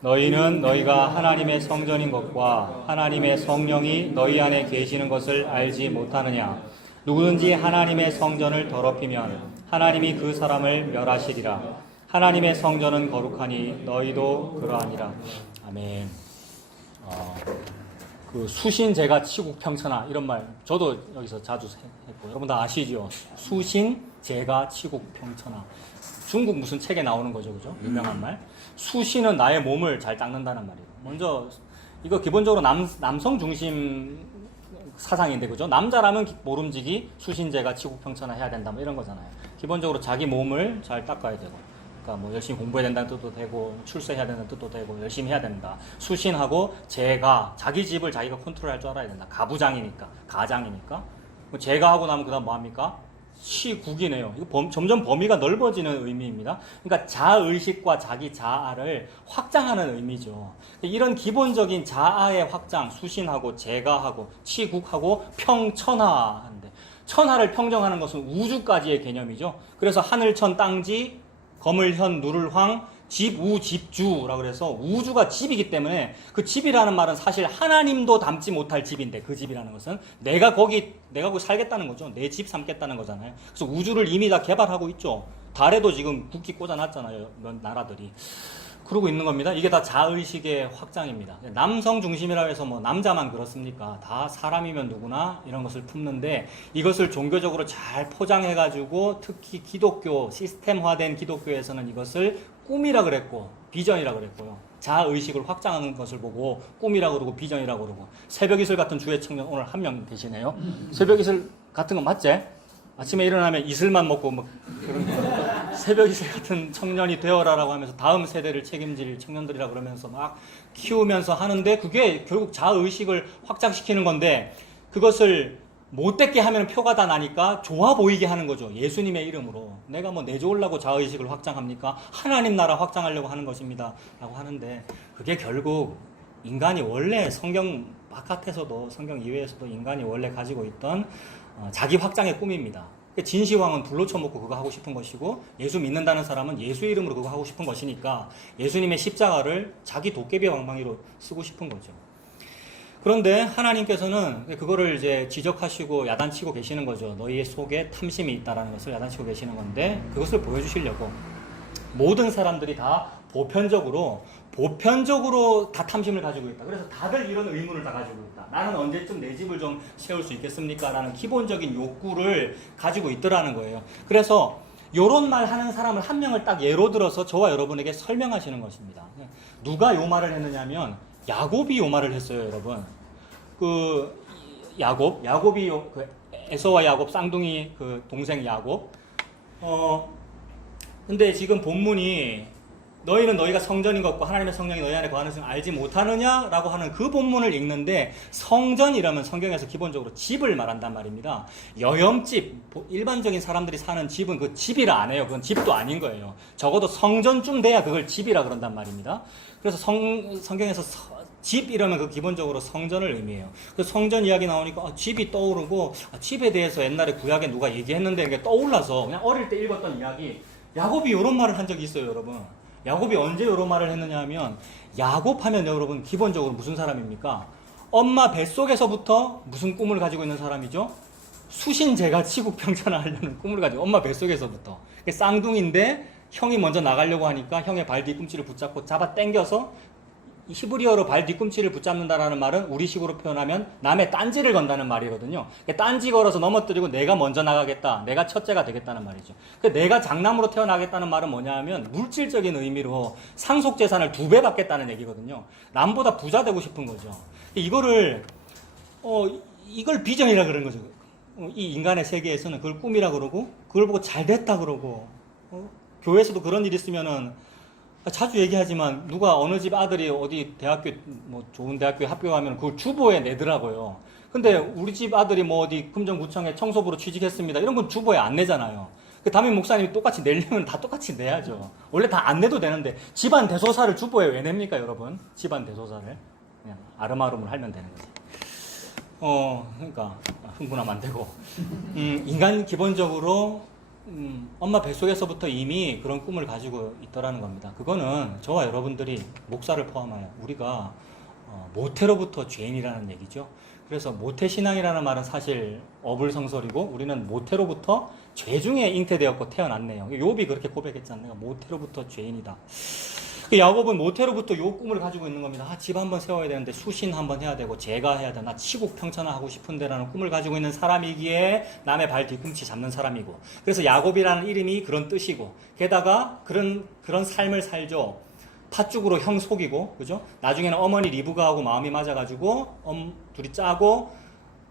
너희는 너희가 하나님의 성전인 것과 하나님의 성령이 너희 안에 계시는 것을 알지 못하느냐. 누구든지 하나님의 성전을 더럽히면 하나님이 그 사람을 멸하시리라. 하나님의 성전은 거룩하니 너희도 그러하니라. 아멘. 그 수신 제가 치국 평천하 이런 말 저도 여기서 자주 했고 여러분 다 아시죠? 수신 제가 치국 평천하. 중국 무슨 책에 나오는 거죠, 그죠? 유명한 말. 수신은 나의 몸을 잘 닦는다는 말이에요. 먼저 이거 기본적으로 남성 중심 사상인데, 그죠? 남자라면 모름지기 수신제가 치국평천하 해야 된다 뭐 이런 거잖아요. 기본적으로 자기 몸을 잘 닦아야 되고, 그러니까 뭐 열심히 공부해야 된다는 뜻도 되고, 출세해야 된다는 뜻도 되고, 열심히 해야 된다. 수신하고 제가 자기 집을 자기가 컨트롤할 줄 알아야 된다. 가부장이니까, 가장이니까. 제가 하고 나면 그다음 뭐 합니까? 치국이네요. 이거 점점 범위가 넓어지는 의미입니다. 그러니까 자의식과 자기 자아를 확장하는 의미죠. 이런 기본적인 자아의 확장, 수신하고 제가하고 치국하고 평천하인데, 천하를 평정하는 것은 우주까지의 개념이죠. 그래서 하늘천 땅지, 거물현 누를황, 집우 집주라고 그래서 우주가 집이기 때문에 그 집이라는 말은 사실 하나님도 담지 못할 집인데, 그 집이라는 것은 내가 거기 살겠다는 거죠. 내 집 삼겠다는 거잖아요. 그래서 우주를 이미 다 개발하고 있죠. 달에도 지금 국기 꽂아놨잖아요. 나라들이. 그러고 있는 겁니다. 이게 다 자의식의 확장입니다. 남성 중심이라고 해서 뭐 남자만 그렇습니까? 다 사람이면 누구나 이런 것을 품는데, 이것을 종교적으로 잘 포장해가지고 특히 기독교, 시스템화된 기독교에서는 이것을 꿈이라 그랬고 비전이라 그랬고요. 자의식을 확장하는 것을 보고 꿈이라 그러고 비전이라 그러고. 새벽이슬 같은 주의 청년 오늘 한 명 계시네요. 새벽이슬 같은 거 맞지? 아침에 일어나면 이슬만 먹고 뭐 그런 거. 새벽이슬 같은 청년이 되어라라고 하면서 다음 세대를 책임질 청년들이라 그러면서 막 키우면서 하는데, 그게 결국 자의식을 확장시키는 건데, 그것을 못되게 하면 표가 다 나니까 좋아 보이게 하는 거죠. 예수님의 이름으로. 내가 뭐 내좋으려고 자의식을 확장합니까? 하나님 나라 확장하려고 하는 것입니다 라고 하는데, 그게 결국 인간이 원래 성경 바깥에서도 성경 이외에서도 인간이 원래 가지고 있던 자기 확장의 꿈입니다. 진시황은 불로 쳐먹고 그거 하고 싶은 것이고, 예수 믿는다는 사람은 예수 이름으로 그거 하고 싶은 것이니까 예수님의 십자가를 자기 도깨비 방망이로 쓰고 싶은 거죠. 그런데 하나님께서는 그거를 이제 지적하시고 야단치고 계시는 거죠. 너희의 속에 탐심이 있다라는 것을 야단치고 계시는 건데, 그것을 보여주시려고 모든 사람들이 다 보편적으로 다 탐심을 가지고 있다. 그래서 다들 이런 의문을 다 가지고 있다. 나는 언제쯤 내 집을 좀 세울 수 있겠습니까? 라는 기본적인 욕구를 가지고 있더라는 거예요. 그래서 요런 말 하는 사람을 한 명을 딱 예로 들어서 저와 여러분에게 설명하시는 것입니다. 누가 요 말을 했느냐면 야곱이 요 말을 했어요, 여러분. 그 야곱이 그 에서와 야곱 쌍둥이 그 동생 야곱. 근데 지금 본문이 너희는 너희가 성전인 것과 하나님의 성령이 너희 안에 거하는 것을 알지 못하느냐라고 하는 그 본문을 읽는데, 성전이라면 성경에서 기본적으로 집을 말한단 말입니다. 여염집, 일반적인 사람들이 사는 집은 그 집이라 안 해요. 그건 집도 아닌 거예요. 적어도 성전쯤 돼야 그걸 집이라 그런단 말입니다. 그래서 성경에서 집 이러면 그 기본적으로 성전을 의미해요. 그 성전 이야기 나오니까 집이 떠오르고, 집에 대해서 옛날에 구약에 누가 얘기했는데 이게 떠올라서 그냥 어릴 때 읽었던 이야기. 야곱이 이런 말을 한 적이 있어요, 여러분. 야곱이 언제 이런 말을 했느냐 하면, 야곱 하면 여러분 기본적으로 무슨 사람입니까? 엄마 뱃속에서부터 무슨 꿈을 가지고 있는 사람이죠? 수신제가 치국평천하 하려는 꿈을 가지고, 엄마 뱃속에서부터. 쌍둥이인데 형이 먼저 나가려고 하니까 형의 발 뒤꿈치를 붙잡고 잡아 당겨서, 히브리어로 발 뒤꿈치를 붙잡는다라는 말은 우리식으로 표현하면 남의 딴지를 건다는 말이거든요. 딴지 걸어서 넘어뜨리고 내가 먼저 나가겠다, 내가 첫째가 되겠다는 말이죠. 내가 장남으로 태어나겠다는 말은 뭐냐 하면 물질적인 의미로 상속재산을 2배 받겠다는 얘기거든요. 남보다 부자 되고 싶은 거죠. 이걸 비전이라 그러는 거죠. 이 인간의 세계에서는 그걸 꿈이라 그러고, 그걸 보고 잘 됐다 그러고, 교회에서도 그런 일 있으면은 자주 얘기하지만 누가 어느 집 아들이 어디 대학교 뭐 좋은 대학교에 합격하면 그걸 주보에 내더라고요. 근데 우리 집 아들이 뭐 어디 금정구청에 청소부로 취직했습니다, 이런 건 주보에 안 내잖아요. 그 담임 목사님이 똑같이 내려면 다 똑같이 내야죠. 원래 다 안 내도 되는데 집안 대소사를 주보에 왜 냅니까, 여러분? 집안 대소사를 그냥 아름아름을 하면 되는 거죠. 그러니까 흥분하면 안 되고. 인간 기본적으로 엄마 뱃속에서부터 이미 그런 꿈을 가지고 있더라는 겁니다. 그거는 저와 여러분들이 목사를 포함하여 우리가 모태로부터 죄인이라는 얘기죠. 그래서 모태신앙이라는 말은 사실 어불성설이고 우리는 모태로부터 죄 중에 잉태되었고 태어났네요. 욥이 그렇게 고백했잖아요. 모태로부터 죄인이다. 야곱은 모태로부터 요 꿈을 가지고 있는 겁니다. 집 한번 세워야 되는데 수신 한번 해야 되고 제가 해야 되나 치국평천하 하고 싶은데라는 꿈을 가지고 있는 사람이기에 남의 발 뒤꿈치 잡는 사람이고, 그래서 야곱이라는 이름이 그런 뜻이고, 게다가 그런 삶을 살죠. 팥죽으로 형 속이고, 그죠? 나중에는 어머니 리브가하고 마음이 맞아가지고 둘이 짜고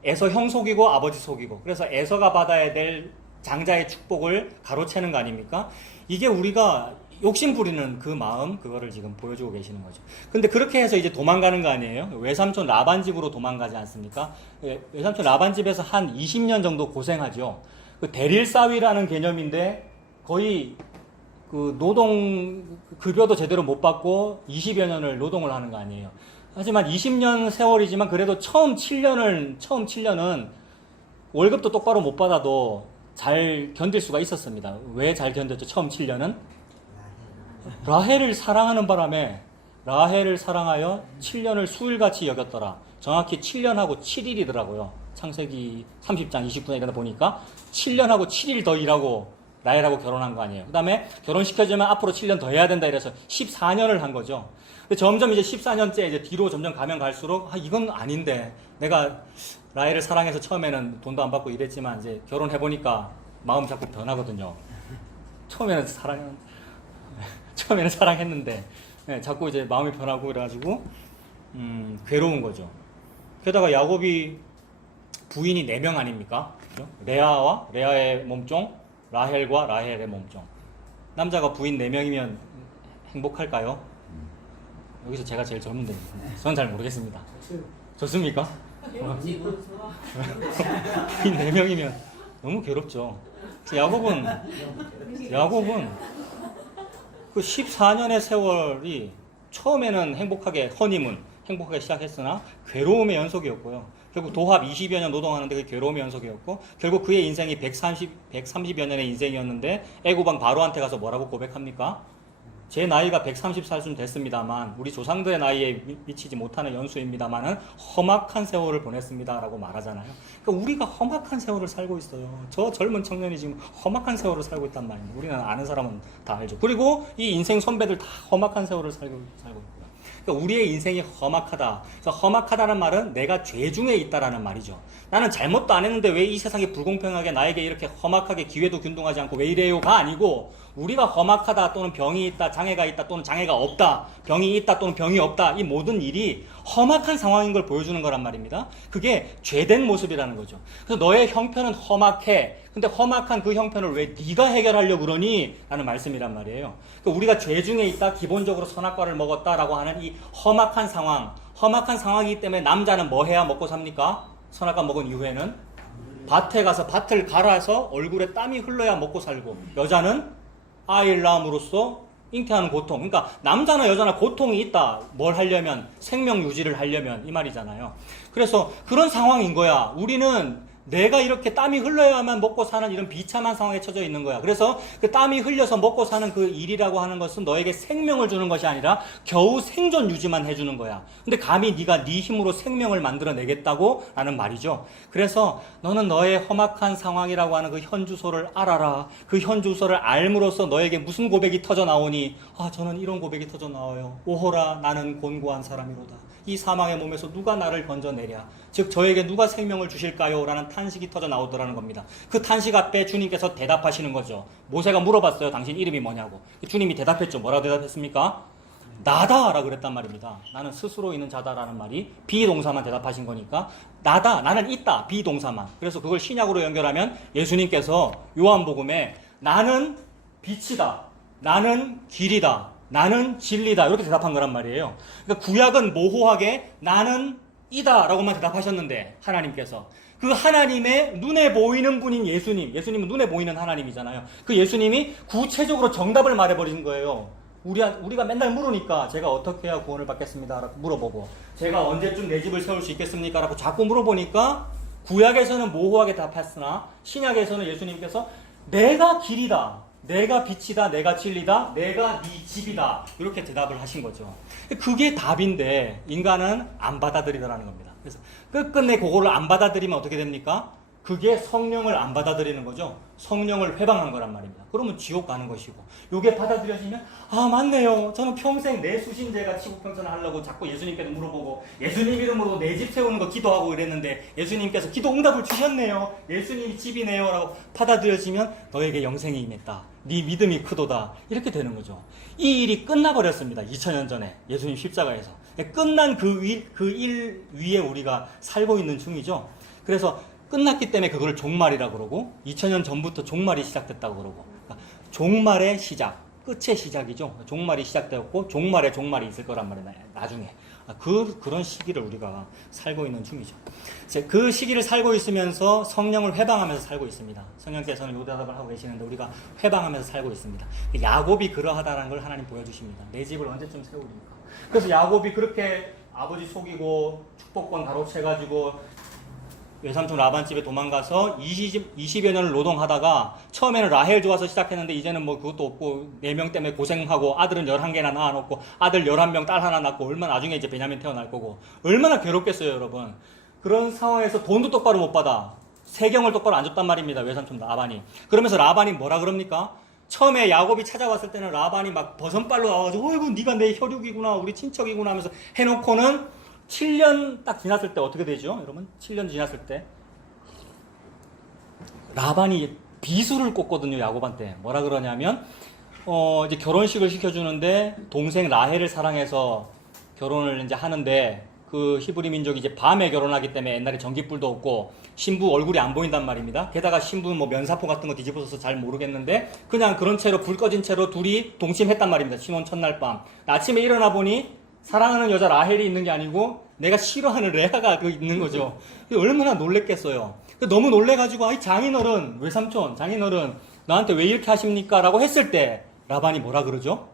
에서 형 속이고 아버지 속이고, 그래서 에서가 받아야 될 장자의 축복을 가로채는 거 아닙니까? 이게 우리가 욕심 부리는 그 마음, 그거를 지금 보여주고 계시는 거죠. 근데 그렇게 해서 이제 도망가는 거 아니에요? 외삼촌 라반 집으로 도망가지 않습니까? 외삼촌 라반 집에서 한 20년 정도 고생하죠. 그 대릴사위라는 개념인데 거의 그 노동 급여도 제대로 못 받고 20여 년을 노동을 하는 거 아니에요. 하지만 20년 세월이지만 그래도 처음 7년은 월급도 똑바로 못 받아도 잘 견딜 수가 있었습니다. 왜 잘 견뎠죠? 처음 7년은? 라헬을 사랑하는 바람에 라헬을 사랑하여 7년을 수일같이 여겼더라. 정확히 7년하고 7일이더라고요. 창세기 30장 29분에 일어나 보니까 7년하고 7일 더 일하고 라헬하고 결혼한 거 아니에요. 그 다음에 결혼시켜주면 앞으로 7년 더 해야 된다 이래서 14년을 한 거죠. 근데 점점 이제 14년째 이제 뒤로 점점 가면 갈수록 이건 아닌데, 내가 라헬을 사랑해서 처음에는 돈도 안 받고 이랬지만 이제 결혼해보니까 마음 자꾸 변하거든요. 처음에는 사랑했는데 자꾸 이제 마음이 변하고 그래가지고 괴로운 거죠. 게다가 야곱이 부인이 4명 아닙니까? 그렇죠? 레아와 레아의 몸종, 라헬과 라헬의 몸종. 남자가 부인 4명이면 행복할까요? 여기서 제가 제일 젊은데 저는 잘 모르겠습니다. 좋습니까? 부인 4명이면 너무 괴롭죠. 야곱은 그 14년의 세월이 처음에는 행복하게 시작했으나 괴로움의 연속이었고요. 결국 도합 20여 년 노동하는데 그게 괴로움의 연속이었고, 결국 그의 인생이 130여 년의 인생이었는데 애굽왕 바로한테 가서 뭐라고 고백합니까? 제 나이가 130살쯤 됐습니다만 우리 조상들의 나이에 미치지 못하는 연수입니다만은 험악한 세월을 보냈습니다라고 말하잖아요. 그러니까 우리가 험악한 세월을 살고 있어요. 저 젊은 청년이 지금 험악한 세월을 살고 있단 말입니다. 우리는 아는 사람은 다 알죠. 그리고 이 인생 선배들 다 험악한 세월을 살고 있고요. 그러니까 우리의 인생이 험악하다. 그래서 험악하다는 말은 내가 죄 중에 있다라는 말이죠. 나는 잘못도 안 했는데 왜 이 세상이 불공평하게 나에게 이렇게 험악하게 기회도 균등하지 않고 왜 이래요가 아니고, 우리가 험악하다 또는 병이 있다, 장애가 있다 또는 장애가 없다, 병이 있다 또는 병이 없다, 이 모든 일이 험악한 상황인 걸 보여주는 거란 말입니다. 그게 죄된 모습이라는 거죠. 그래서 너의 형편은 험악해. 근데 험악한 그 형편을 왜 네가 해결하려고 그러니? 라는 말씀이란 말이에요. 그러니까 우리가 죄 중에 있다, 기본적으로 선악과를 먹었다라고 하는 이 험악한 상황이기 때문에 남자는 뭐 해야 먹고 삽니까? 선악과 먹은 이후에는 밭에 가서 밭을 갈아서 얼굴에 땀이 흘러야 먹고 살고, 여자는 아이를 낳음으로써 잉태하는 고통. 그러니까 남자나 여자나 고통이 있다. 뭘 하려면, 생명 유지를 하려면, 이 말이잖아요. 그래서 그런 상황인 거야. 우리는 내가 이렇게 땀이 흘러야만 먹고 사는 이런 비참한 상황에 처져 있는 거야. 그래서 그 땀이 흘려서 먹고 사는 그 일이라고 하는 것은 너에게 생명을 주는 것이 아니라 겨우 생존 유지만 해주는 거야. 근데 감히 네가 네 힘으로 생명을 만들어내겠다고? 라는 말이죠. 그래서 너는 너의 험악한 상황이라고 하는 그 현주소를 알아라. 그 현주소를 알므로써 너에게 무슨 고백이 터져 나오니? 저는 이런 고백이 터져 나와요. 오호라, 나는 곤고한 사람이로다. 이 사망의 몸에서 누가 나를 건져내랴. 즉 저에게 누가 생명을 주실까요? 라는 탄식이 터져 나오더라는 겁니다. 그 탄식 앞에 주님께서 대답하시는 거죠. 모세가 물어봤어요. 당신 이름이 뭐냐고. 주님이 대답했죠. 뭐라고 대답했습니까? 나다 라고 그랬단 말입니다. 나는 스스로 있는 자다라는 말이 비동사만 대답하신 거니까 나다, 나는 있다, 비동사만. 그래서 그걸 신약으로 연결하면 예수님께서 요한복음에 나는 빛이다, 나는 길이다, 나는 진리다, 이렇게 대답한 거란 말이에요. 그러니까 구약은 모호하게 나는 이다 라고만 대답하셨는데, 하나님께서 그 하나님의 눈에 보이는 분인 예수님은 눈에 보이는 하나님이잖아요. 그 예수님이 구체적으로 정답을 말해버린 거예요. 우리가 맨날 물으니까 제가 어떻게 해야 구원을 받겠습니다 라고 물어보고, 제가 언제쯤 내 집을 세울 수 있겠습니까 라고 자꾸 물어보니까 구약에서는 모호하게 답했으나 신약에서는 예수님께서 내가 길이다, 내가 빛이다, 내가 진리다, 내가 네 집이다, 이렇게 대답을 하신 거죠. 그게 답인데 인간은 안 받아들이더라는 겁니다. 그래서 끝끝내 그거를 안 받아들이면 어떻게 됩니까? 그게 성령을 안 받아들이는 거죠. 성령을 회방한 거란 말입니다. 그러면 지옥 가는 것이고, 요게 받아들여지면 아 맞네요, 저는 평생 내 수신제가 치국평천을 하려고 자꾸 예수님께도 물어보고 예수님 이름으로 내 집 세우는 거 기도하고 이랬는데 예수님께서 기도 응답을 주셨네요, 예수님이 집이네요 라고 받아들여지면 너에게 영생이 임했다, 네 믿음이 크도다, 이렇게 되는 거죠. 이 일이 끝나버렸습니다. 2000년 전에 예수님 십자가에서 끝난 그 일 위에 우리가 살고 있는 중이죠. 그래서 끝났기 때문에 그걸 종말이라고 그러고, 2000년 전부터 종말이 시작됐다고 그러고, 그러니까 종말의 시작, 끝의 시작이죠. 종말이 시작되었고 종말에 종말이 있을 거란 말이에요, 나중에. 그런 시기를 우리가 살고 있는 중이죠. 그 시기를 살고 있으면서 성령을 회방하면서 살고 있습니다. 성령께서는 요 대답을 하고 계시는데 우리가 회방하면서 살고 있습니다. 야곱이 그러하다는 걸 하나님 보여주십니다. 내 집을 언제쯤 세우리까. 그래서 야곱이 그렇게 아버지 속이고 축복권 가로채가지고 외삼촌 라반 집에 도망가서 20여 년을 노동하다가 처음에는 라헬 좋아서 시작했는데 이제는 뭐 그것도 없고 4명 때문에 고생하고 아들은 11개나 낳아놓고 아들 11명 딸 하나 낳고 얼마나 나중에 이제 베냐민 태어날 거고 얼마나 괴롭겠어요 여러분. 그런 상황에서 돈도 똑바로 못 받아. 세경을 똑바로 안 줬단 말입니다, 외삼촌 라반이. 그러면서 라반이 뭐라 그럽니까? 처음에 야곱이 찾아왔을 때는 라반이 막 버선발로 나와가지고 어이구 네가 내 혈육이구나, 우리 친척이구나 하면서 해놓고는 7년 딱 지났을 때 어떻게 되죠? 여러분 7년 지났을 때 라반이 비수를 꽂거든요. 야곱한테 뭐라 그러냐면 이제 결혼식을 시켜주는데 동생 라헬을 사랑해서 결혼을 이제 하는데 그 히브리 민족이 이제 밤에 결혼하기 때문에 옛날에 전기불도 없고 신부 얼굴이 안 보인단 말입니다. 게다가 신부는 뭐 면사포 같은 거 뒤집어서 잘 모르겠는데 그냥 그런 채로 불 꺼진 채로 둘이 동침했단 말입니다. 신혼 첫날 밤. 아침에 일어나 보니 사랑하는 여자 라헬이 있는 게 아니고 내가 싫어하는 레아가 있는 거죠. 얼마나 놀랬겠어요. 너무 놀래가지고 아이 장인어른, 외삼촌, 장인어른 나한테 왜 이렇게 하십니까? 라고 했을 때 라반이 뭐라 그러죠?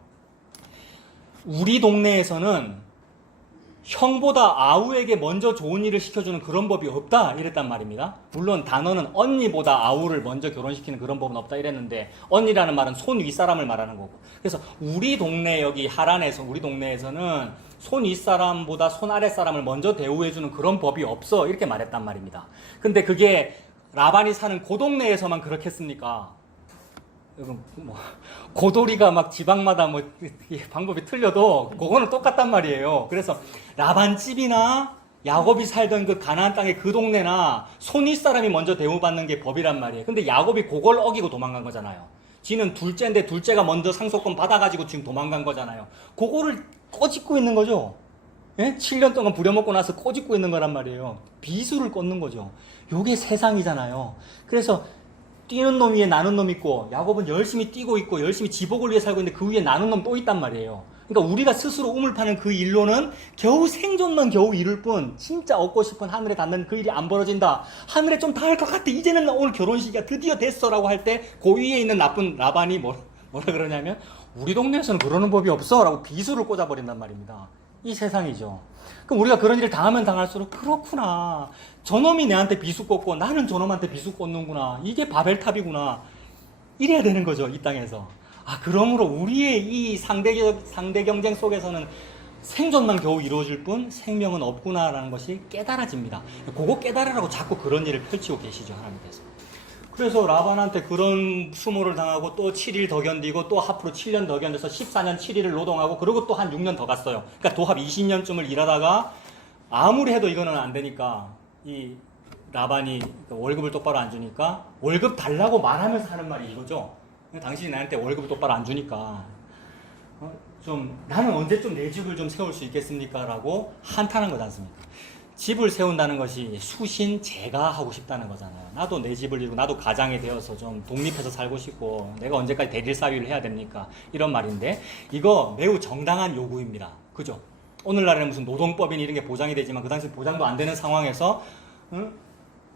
우리 동네에서는 형보다 아우에게 먼저 좋은 일을 시켜주는 그런 법이 없다 이랬단 말입니다. 물론 단어는 언니보다 아우를 먼저 결혼시키는 그런 법은 없다 이랬는데 언니라는 말은 손 윗사람을 말하는 거고, 그래서 우리 동네 여기 하란에서 우리 동네에서는 손 윗사람보다 손 아랫사람을 먼저 대우해주는 그런 법이 없어 이렇게 말했단 말입니다. 근데 그게 라반이 사는 그 동네에서만 그렇겠습니까? 뭐 고돌이가 막 지방마다 뭐 방법이 틀려도 그거는 똑같단 말이에요. 그래서 라반 집이나 야곱이 살던 그 가나안 땅의 그 동네나 손윗 사람이 먼저 대우받는 게 법이란 말이에요. 근데 야곱이 그걸 어기고 도망간 거잖아요. 지는 둘째인데 둘째가 먼저 상속권 받아가지고 지금 도망간 거잖아요. 그거를 꼬집고 있는 거죠. 예? 7년 동안 부려먹고 나서 꼬집고 있는 거란 말이에요. 비수를 꽂는 거죠. 요게 세상이잖아요. 그래서 뛰는 놈 위에 나는 놈 있고 야곱은 열심히 뛰고 있고 열심히 지복을 위해 살고 있는데 그 위에 나는 놈 또 있단 말이에요. 그러니까 우리가 스스로 우물 파는 그 일로는 겨우 생존만 겨우 이룰 뿐 진짜 얻고 싶은 하늘에 닿는 그 일이 안 벌어진다. 하늘에 좀 닿을 것 같아. 이제는 오늘 결혼식이야. 드디어 됐어 라고 할 때 그 위에 있는 나쁜 라반이 뭐라 그러냐면 우리 동네에서는 그러는 법이 없어 라고 비수를 꽂아버린단 말입니다. 이 세상이죠. 그럼 우리가 그런 일을 당하면 당할수록 그렇구나. 저놈이 내한테 비수 꽂고 나는 저놈한테 비수 꽂는구나. 이게 바벨탑이구나. 이래야 되는 거죠, 이 땅에서. 그러므로 우리의 이 상대 경쟁 속에서는 생존만 겨우 이루어질 뿐 생명은 없구나라는 것이 깨달아집니다. 그거 깨달으라고 자꾸 그런 일을 펼치고 계시죠, 하나님께서. 그래서 라반한테 그런 수모를 당하고 또 7일 더 견디고 또 앞으로 7년 더 견뎌서 14년 7일을 노동하고 그리고 또 한 6년 더 갔어요. 그러니까 도합 20년쯤을 일하다가 아무리 해도 이거는 안 되니까 이 라반이 월급을 똑바로 안 주니까 월급 달라고 말하면서 하는 말이 이거죠. 당신이 나한테 월급을 똑바로 안 주니까 좀 나는 언제쯤 내 집을 좀 세울 수 있겠습니까? 라고 한탄한 거지 않습니까? 집을 세운다는 것이 수신 제가 하고 싶다는 거잖아요. 나도 내 집을 이루고 나도 가장이 되어서 좀 독립해서 살고 싶고 내가 언제까지 대릴사위를 해야 됩니까? 이런 말인데 이거 매우 정당한 요구입니다. 그죠? 오늘날에는 무슨 노동법이니 이런 게 보장이 되지만 그 당시 보장도 안 되는 상황에서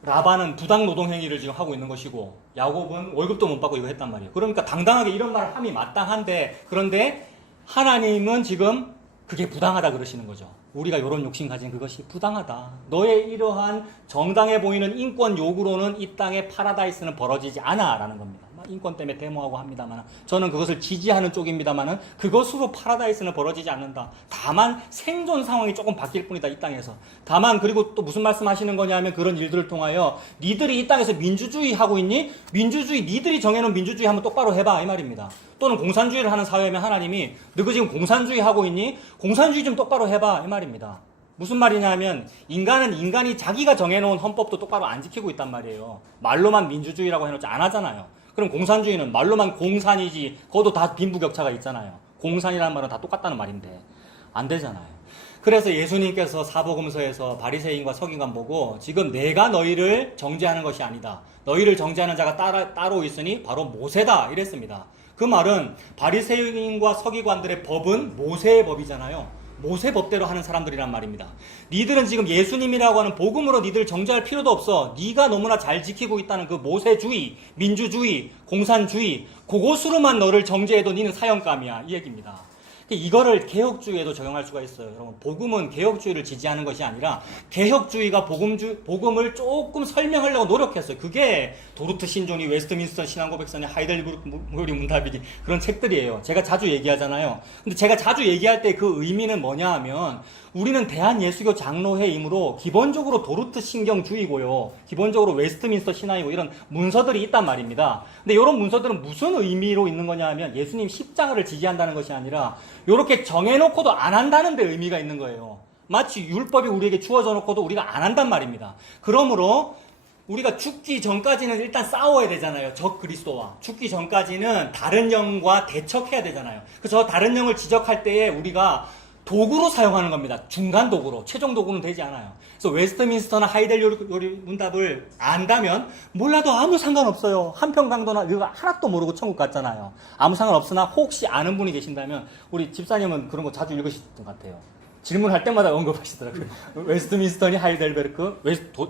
라반은 부당 노동 행위를 지금 하고 있는 것이고 야곱은 월급도 못 받고 이거 했단 말이에요. 그러니까 당당하게 이런 말을 함이 마땅한데 그런데 하나님은 지금 그게 부당하다 그러시는 거죠. 우리가 이런 욕심 가진 그것이 부당하다. 너의 이러한 정당해 보이는 인권 요구로는 이 땅의 파라다이스는 벌어지지 않아 라는 겁니다. 인권 때문에 데모하고 합니다만 저는 그것을 지지하는 쪽입니다만 그것으로 파라다이스는 벌어지지 않는다. 다만 생존 상황이 조금 바뀔 뿐이다. 이 땅에서. 다만 그리고 또 무슨 말씀하시는 거냐면 그런 일들을 통하여 니들이 이 땅에서 민주주의 하고 있니? 민주주의 니들이 정해놓은 민주주의 한번 똑바로 해봐 이 말입니다. 또는 공산주의를 하는 사회면 하나님이 너그 지금 공산주의 하고 있니? 공산주의 좀 똑바로 해봐 이 말입니다. 무슨 말이냐면 인간은 인간이 자기가 정해놓은 헌법도 똑바로 안 지키고 있단 말이에요. 말로만 민주주의라고 해놓지 안 하잖아요. 그럼 공산주의는 말로만 공산이지 그것도 다 빈부격차가 있잖아요. 공산이라는 말은 다 똑같다는 말인데 안 되잖아요. 그래서 예수님께서 사복음서에서 바리새인과 서기관 보고 지금 내가 너희를 정죄하는 것이 아니다. 너희를 정죄하는 자가 따로 있으니 바로 모세다 이랬습니다. 그 말은 바리새인과 서기관들의 법은 모세의 법이잖아요. 모세 법대로 하는 사람들이란 말입니다. 니들은 지금 예수님이라고 하는 복음으로 니들을 정죄할 필요도 없어. 니가 너무나 잘 지키고 있다는 그 모세주의, 민주주의, 공산주의 그것으로만 너를 정죄해도 니는 사형감이야 이 얘기입니다. 이거를 개혁주의에도 적용할 수가 있어요. 여러분, 복음은 개혁주의를 지지하는 것이 아니라 개혁주의가 복음을 조금 설명하려고 노력했어요. 그게 도르트 신존이, 웨스트민스터 신앙고백서니, 하이델베르크 문답이니 그런 책들이에요. 제가 자주 얘기하잖아요. 근데 제가 자주 얘기할 때 그 의미는 뭐냐 하면 우리는 대한예수교 장로회이므로 기본적으로 도르트 신경주의고요. 기본적으로 웨스트민스터 신앙이고 이런 문서들이 있단 말입니다. 근데 이런 문서들은 무슨 의미로 있는 거냐 하면 예수님 십자가를 지지한다는 것이 아니라 이렇게 정해놓고도 안 한다는 데 의미가 있는 거예요. 마치 율법이 우리에게 주어져 놓고도 우리가 안 한단 말입니다. 그러므로 우리가 죽기 전까지는 일단 싸워야 되잖아요. 적 그리스도와. 죽기 전까지는 다른 영과 대척해야 되잖아요. 그래서 다른 영을 지적할 때에 우리가 도구로 사용하는 겁니다. 중간 도구로. 최종 도구는 되지 않아요. 그래서 웨스트민스터나 하이델베르크 문답을 안다면 몰라도 아무 상관없어요. 한평강도나 이거 하나도 모르고 천국 갔잖아요. 아무 상관없으나 혹시 아는 분이 계신다면 우리 집사님은 그런 거 자주 읽으셨던 것 같아요. 질문할 때마다 언급하시더라고요. 웨스트민스터니 하이델베르크,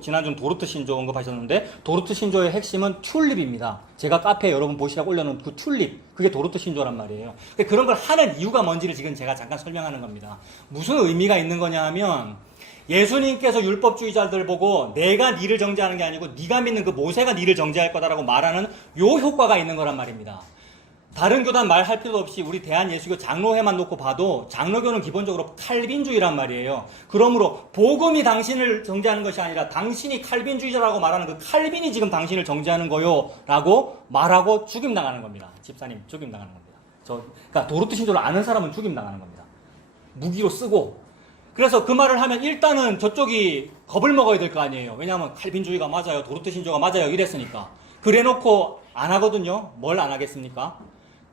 지난주는 도르트 신조 언급하셨는데 도르트 신조의 핵심은 튤립입니다. 제가 카페에 여러분 보시라고 올려놓은 그 튤립, 그게 도르트 신조란 말이에요. 그런 걸 하는 이유가 뭔지를 지금 제가 잠깐 설명하는 겁니다. 무슨 의미가 있는 거냐 하면 예수님께서 율법주의자들 보고 내가 니를 정죄하는 게 아니고 네가 믿는 그 모세가 니를 정죄할 거다라고 말하는 요 효과가 있는 거란 말입니다. 다른 교단 말할 필요도 없이 우리 대한예수교 장로회만 놓고 봐도 장로교는 기본적으로 칼빈주의란 말이에요. 그러므로 복음이 당신을 정죄하는 것이 아니라 당신이 칼빈주의자라고 말하는 그 칼빈이 지금 당신을 정죄하는 거요 라고 말하고 죽임당하는 겁니다. 집사님 죽임당하는 겁니다. 그러니까 도르트 신조를 아는 사람은 죽임당하는 겁니다. 무기로 쓰고. 그래서 그 말을 하면 일단은 저쪽이 겁을 먹어야 될 거 아니에요. 왜냐하면 칼빈주의가 맞아요. 도르트 신조가 맞아요. 이랬으니까. 그래놓고 안 하거든요. 뭘 안 하겠습니까?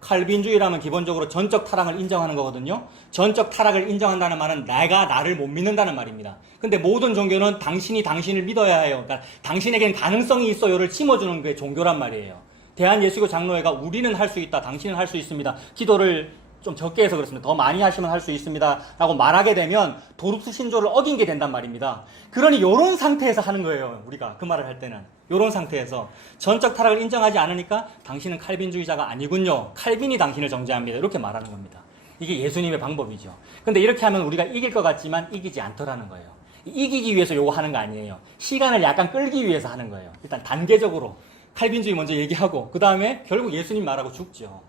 칼빈주의라면 기본적으로 전적 타락을 인정하는 거거든요. 전적 타락을 인정한다는 말은 내가 나를 못 믿는다는 말입니다. 근데 모든 종교는 당신이 당신을 믿어야 해요. 그러니까 당신에겐 가능성이 있어요를 심어주는 게 종교란 말이에요. 대한예수교 장로회가 우리는 할 수 있다, 당신은 할 수 있습니다. 기도를 좀 적게 해서 그렇습니다. 더 많이 하시면 할 수 있습니다. 라고 말하게 되면 도르트 신조를 어긴 게 된단 말입니다. 그러니 이런 상태에서 하는 거예요. 우리가 그 말을 할 때는. 이런 상태에서 전적 타락을 인정하지 않으니까 당신은 칼빈주의자가 아니군요. 칼빈이 당신을 정죄합니다. 이렇게 말하는 겁니다. 이게 예수님의 방법이죠. 근데 이렇게 하면 우리가 이길 것 같지만 이기지 않더라는 거예요. 이기기 위해서 요거 하는 거 아니에요. 시간을 약간 끌기 위해서 하는 거예요. 일단 단계적으로 칼빈주의 먼저 얘기하고 그 다음에 결국 예수님 말하고 죽죠.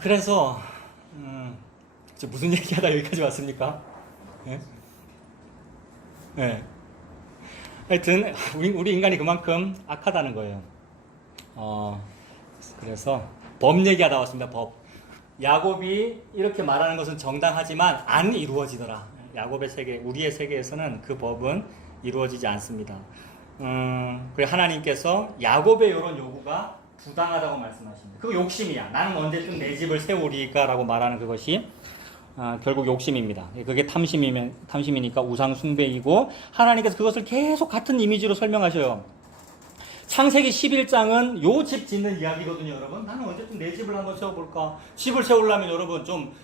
그래서 무슨 얘기하다 여기까지 왔습니까? 네? 네. 하여튼 우리 인간이 그만큼 악하다는 거예요. 그래서 법 얘기하다 왔습니다. 법. 야곱이 이렇게 말하는 것은 정당하지만 안 이루어지더라. 야곱의 세계, 우리의 세계에서는 그 법은 이루어지지 않습니다. 그래서 하나님께서 야곱의 이런 요구가 부당하다고 말씀하십니다. 그 욕심이야. 나는 언제쯤 내 집을 세우리까 라고 말하는 그것이 결국 욕심입니다. 그게 탐심이니까 우상 숭배이고 하나님께서 그것을 계속 같은 이미지로 설명하셔요. 창세기 11장은 요 집 짓는 이야기거든요, 여러분. 나는 언제쯤 내 집을 한번 세워볼까? 집을 세우려면 여러분 좀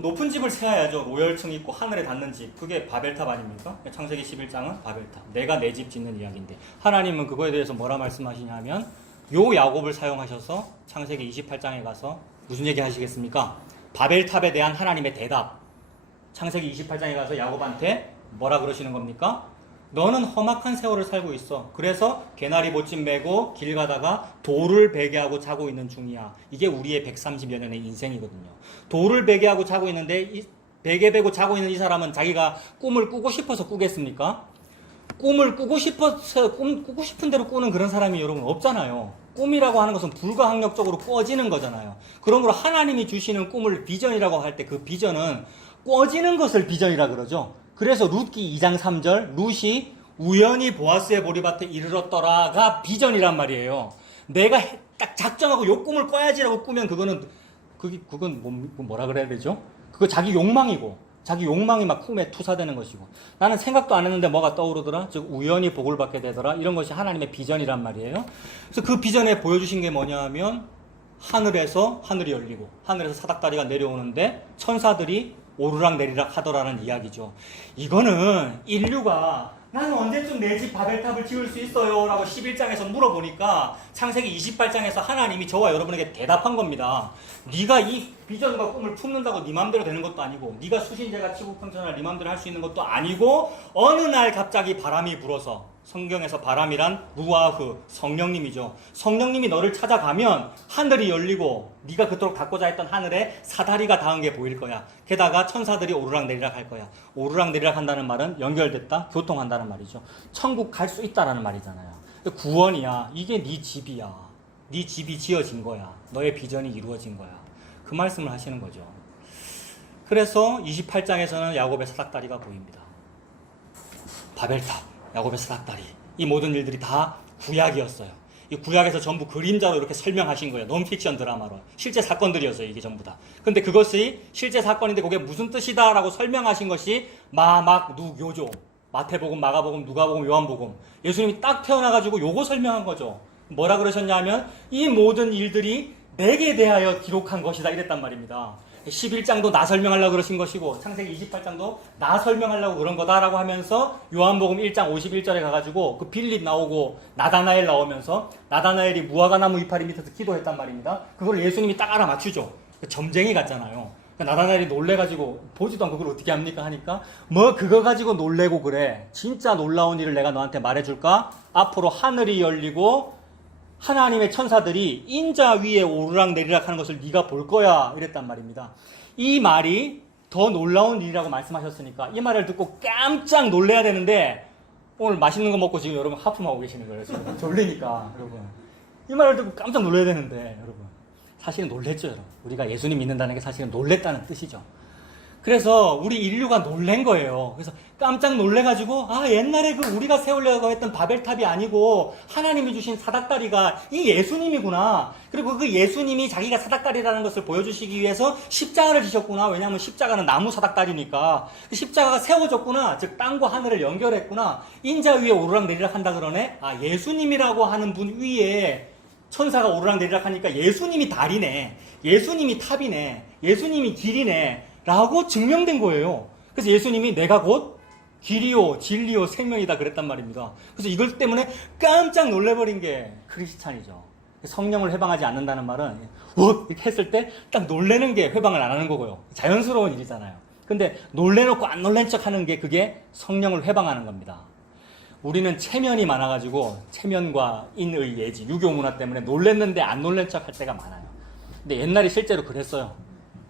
높은 집을 세워야죠. 로열층 있고 하늘에 닿는 집. 그게 바벨탑 아닙니까? 창세기 11장은 바벨탑. 내가 내 집 짓는 이야기인데 하나님은 그거에 대해서 뭐라 말씀하시냐면 요 야곱을 사용하셔서 창세기 28장에 가서 무슨 얘기 하시겠습니까? 바벨탑에 대한 하나님의 대답. 창세기 28장에 가서 야곱한테 뭐라 그러시는 겁니까? 너는 험악한 세월을 살고 있어. 그래서 개나리 보찜 메고 길 가다가 돌을 베개하고 자고 있는 중이야. 이게 우리의 130여 년의 인생이거든요. 돌을 베개하고 자고 있는데 베개 베고 자고 있는 이 사람은 자기가 꿈을 꾸고 싶어서 꾸겠습니까? 꿈을 꾸고 싶어서 꾸고 싶은 대로 꾸는 그런 사람이 여러분 없잖아요. 꿈이라고 하는 것은 불가항력적으로 꿔지는 거잖아요. 그러므로 하나님이 주시는 꿈을 비전이라고 할 때 그 비전은 꿔지는 것을 비전이라 그러죠. 그래서 룻기 2장 3절 룻이 우연히 보아스의 보리밭에 이르렀더라가 비전이란 말이에요. 내가 딱 작정하고 요 꿈을 꿔야지라고 꾸면 그건 뭐라 그래야 되죠? 그거 자기 욕망이고 자기 욕망이 막 꿈에 투사되는 것이고 나는 생각도 안 했는데 뭐가 떠오르더라? 즉 우연히 복을 받게 되더라. 이런 것이 하나님의 비전이란 말이에요. 그래서 그 비전에 보여주신 게 뭐냐 하면 하늘에서 하늘이 열리고 하늘에서 사닥다리가 내려오는데 천사들이 오르락 내리락 하더라는 이야기죠. 이거는 인류가 나는 언제쯤 내 집 바벨탑을 지을 수 있어요? 라고 11장에서 물어보니까 창세기 28장에서 하나님이 저와 여러분에게 대답한 겁니다. 네가 이 비전과 꿈을 품는다고 네 맘대로 되는 것도 아니고 네가 수신제가 치국평천을 네 맘대로 할 수 있는 것도 아니고 어느 날 갑자기 바람이 불어서 성경에서 바람이란 루아흐 성령님이죠. 성령님이 너를 찾아가면 하늘이 열리고 네가 그토록 갖고자 했던 하늘에 사다리가 닿은 게 보일 거야. 게다가 천사들이 오르락내리락 할 거야. 오르락내리락 한다는 말은 연결됐다, 교통한다는 말이죠. 천국 갈 수 있다라는 말이잖아요. 구원이야. 이게 네 집이야. 네 집이 지어진 거야. 너의 비전이 이루어진 거야. 그 말씀을 하시는 거죠. 그래서 28장에서는 야곱의 사닥다리가 보입니다. 바벨탑, 야곱의 사닥다리. 이 모든 일들이 다 구약이었어요. 이 구약에서 전부 그림자로 이렇게 설명하신 거예요. 논픽션 드라마로. 실제 사건들이었어요. 이게 전부 다. 근데 그것이 실제 사건인데 그게 무슨 뜻이다 라고 설명하신 것이 마, 막, 누, 요조. 마태복음, 마가복음, 누가복음, 요한복음. 예수님이 딱 태어나가지고 요거 설명한 거죠. 뭐라 그러셨냐면 이 모든 일들이 내게 대하여 기록한 것이다 이랬단 말입니다. 11장도 나 설명하려고 그러신 것이고 창세기 28장도 나 설명하려고 그런 거다라고 하면서 요한복음 1장 51절에 가가지고 그 빌립 나오고 나다나엘 나오면서 나다나엘이 무화과 나무 이파리 밑에서 기도했단 말입니다. 그걸 예수님이 딱 알아맞추죠. 점쟁이 같잖아요. 나다나엘이 놀래가지고 보지도 않고 그걸 어떻게 합니까 하니까 뭐 그거 가지고 놀래고 그래. 진짜 놀라운 일을 내가 너한테 말해줄까? 앞으로 하늘이 열리고 하나님의 천사들이 인자 위에 오르락내리락 하는 것을 네가 볼 거야 이랬단 말입니다. 이 말이 더 놀라운 일이라고 말씀하셨으니까 이 말을 듣고 깜짝 놀래야 되는데 오늘 맛있는 거 먹고 지금 여러분 하품하고 계시는 거예요. 지금 졸리니까 여러분. 이 말을 듣고 깜짝 놀래야 되는데 여러분. 사실은 놀랬죠 여러분. 우리가 예수님 믿는다는 게 사실은 놀랬다는 뜻이죠. 그래서 우리 인류가 놀란 거예요. 그래서 깜짝 놀래가지고 옛날에 그 우리가 세우려고 했던 바벨탑이 아니고 하나님이 주신 사닥다리가 이 예수님이구나. 그리고 그 예수님이 자기가 사닥다리라는 것을 보여주시기 위해서 십자가를 지셨구나. 왜냐하면 십자가는 나무 사닥다리니까 그 십자가가 세워졌구나. 즉 땅과 하늘을 연결했구나. 인자 위에 오르락내리락 한다 그러네. 예수님이라고 하는 분 위에 천사가 오르락내리락 하니까 예수님이 다리네. 예수님이 탑이네. 예수님이 길이네. 라고 증명된 거예요. 그래서 예수님이 내가 곧 길이요 진리요 생명이다 그랬단 말입니다. 그래서 이것 때문에 깜짝 놀래버린 게 크리스찬이죠. 성령을 회방하지 않는다는 말은 이렇게 했을 때 딱 놀래는 게 회방을 안 하는 거고요. 자연스러운 일이잖아요. 근데 놀래놓고 안 놀란 척 하는 게 그게 성령을 회방하는 겁니다. 우리는 체면이 많아가지고 체면과 인의 예지 유교 문화 때문에 놀랬는데 안 놀란 척 할 때가 많아요. 근데 옛날에 실제로 그랬어요.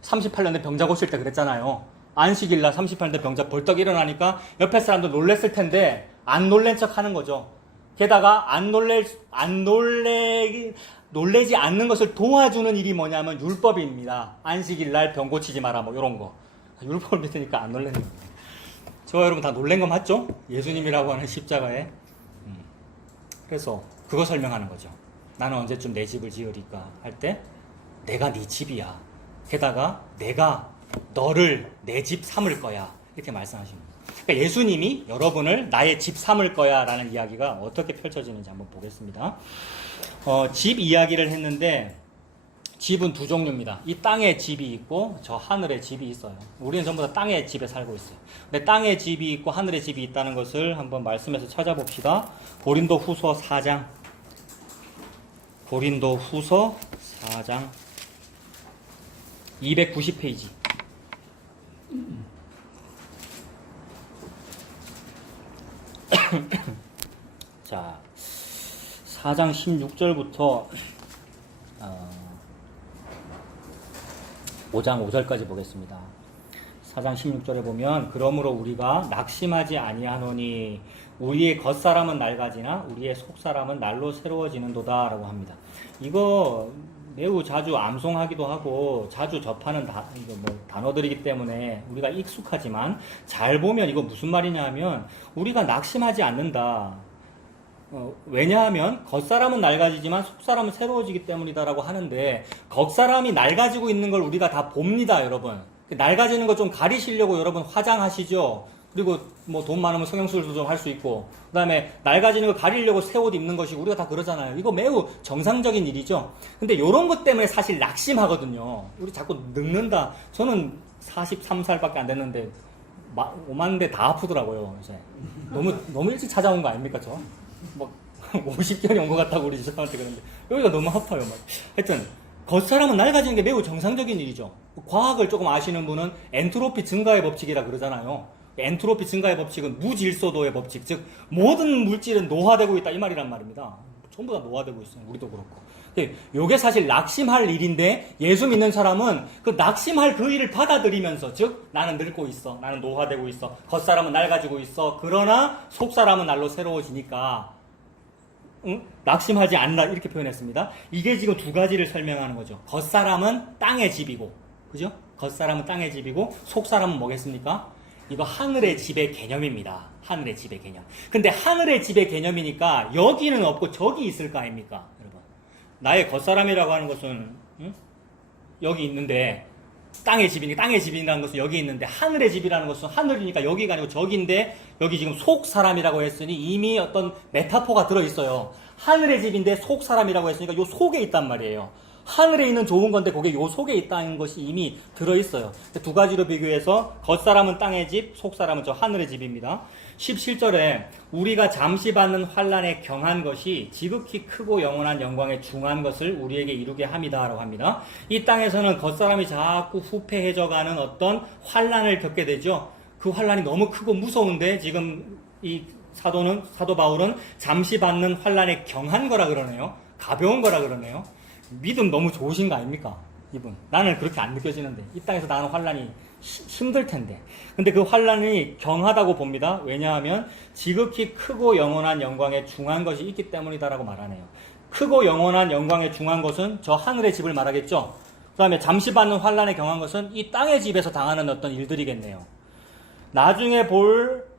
38년대 병자 고칠 때 그랬잖아요. 안식일날 38년대 병자 벌떡 일어나니까 옆에 사람도 놀랬을 텐데 안 놀란 척 하는 거죠. 게다가 놀래지 않는 것을 도와주는 일이 뭐냐면 율법입니다. 안식일날 병 고치지 마라 뭐 이런 거. 율법을 믿으니까 안 놀라는 겁니다. 저와 여러분 다 놀란 거 맞죠? 예수님이라고 하는 십자가에. 그래서 그거 설명하는 거죠. 나는 언제쯤 내 집을 지으리까 할 때 내가 네 집이야. 게다가 내가 너를 내 집 삼을 거야. 이렇게 말씀하십니다. 그러니까 예수님이 여러분을 나의 집 삼을 거야 라는 이야기가 어떻게 펼쳐지는지 한번 보겠습니다. 집 이야기를 했는데 집은 두 종류입니다. 이 땅에 집이 있고 저 하늘에 집이 있어요. 우리는 전부 다 땅의 집에 살고 있어요. 근데 땅에 집이 있고 하늘에 집이 있다는 것을 한번 말씀에서 찾아봅시다. 고린도 후서 4장. 고린도 후서 4장 290페이지. 자, 4장 16절부터 5장 5절까지 보겠습니다. 4장 16절에 보면 그러므로 우리가 낙심하지 아니하노니 우리의 겉사람은 낡아지나 우리의 속사람은 날로 새로워지는도다 라고 합니다. 이거 매우 자주 암송하기도 하고 자주 접하는 단어들이기 때문에 우리가 익숙하지만 잘 보면 이거 무슨 말이냐 하면 우리가 낙심하지 않는다. 왜냐하면 겉사람은 낡아지지만 속사람은 새로워지기 때문이다 라고 하는데 겉사람이 낡아지고 있는 걸 우리가 다 봅니다, 여러분. 낡아지는 거 좀 가리시려고 여러분 화장하시죠. 그리고 뭐 돈 많으면 성형수술도 좀 할 수 있고, 그 다음에 낡아지는 거 가리려고 새 옷 입는 것이 우리가 다 그러잖아요. 이거 매우 정상적인 일이죠. 근데 이런 것 때문에 사실 낙심하거든요. 우리 자꾸 늙는다. 저는 43살밖에 안 됐는데 5만 대 다 아프더라고요. 이제 너무 일찍 찾아온 거 아닙니까, 저? 막 50견이 온 것 같다고 우리 집사람한테 그러는데 여기가 너무 아파요. 막. 하여튼 겉사람은 낡아지는 게 매우 정상적인 일이죠. 과학을 조금 아시는 분은 엔트로피 증가의 법칙이라 그러잖아요. 엔트로피 증가의 법칙은 무질소도의 법칙, 즉 모든 물질은 노화되고 있다 이 말이란 말입니다. 전부 다 노화되고 있어요. 우리도 그렇고. 이게 사실 낙심할 일인데 예수 믿는 사람은 그 낙심할 그 일을 받아들이면서, 즉 나는 늙고 있어, 나는 노화되고 있어, 겉사람은 낡아지고 있어, 그러나 속사람은 날로 새로워지니까 낙심하지 않라 이렇게 표현했습니다. 이게 지금 두 가지를 설명하는 거죠. 겉사람은 땅의 집이고, 그죠? 겉사람은 땅의 집이고 속사람은 뭐겠습니까? 이거 하늘의 집의 개념입니다. 하늘의 집의 개념. 근데 하늘의 집의 개념이니까 여기는 없고 저기 있을 거 아닙니까? 여러분, 나의 겉사람이라고 하는 것은 여기 있는데, 땅의 집이니까 땅의 집이라는 것은 여기 있는데, 하늘의 집이라는 것은 하늘이니까 여기가 아니고 저기인데, 여기 지금 속사람이라고 했으니 이미 어떤 메타포가 들어있어요. 하늘의 집인데 속사람이라고 했으니까 요 속에 있단 말이에요. 하늘에 있는 좋은 건데 그게 요 속에 있다는 것이 이미 들어있어요. 두 가지로 비교해서 겉사람은 땅의 집, 속사람은 저 하늘의 집입니다. 17절에 우리가 잠시 받는 환난에 경한 것이 지극히 크고 영원한 영광에 중한 것을 우리에게 이루게 함이다 라고 합니다. 이 땅에서는 겉사람이 자꾸 후패해져가는 어떤 환난을 겪게 되죠. 그 환난이 너무 크고 무서운데 지금 이 사도 바울은 잠시 받는 환난에 경한 거라 그러네요. 가벼운 거라 그러네요. 믿음 너무 좋으신 거 아닙니까? 이분. 나는 그렇게 안 느껴지는데, 이 땅에서 나는 환난이 힘들 텐데. 근데 그 환난이 경하다고 봅니다. 왜냐하면 지극히 크고 영원한 영광에 중한 것이 있기 때문이다라고 말하네요. 크고 영원한 영광에 중한 것은 저 하늘의 집을 말하겠죠. 그 다음에 잠시 받는 환난에 경한 것은 이 땅의 집에서 당하는 어떤 일들이겠네요. 나중에 볼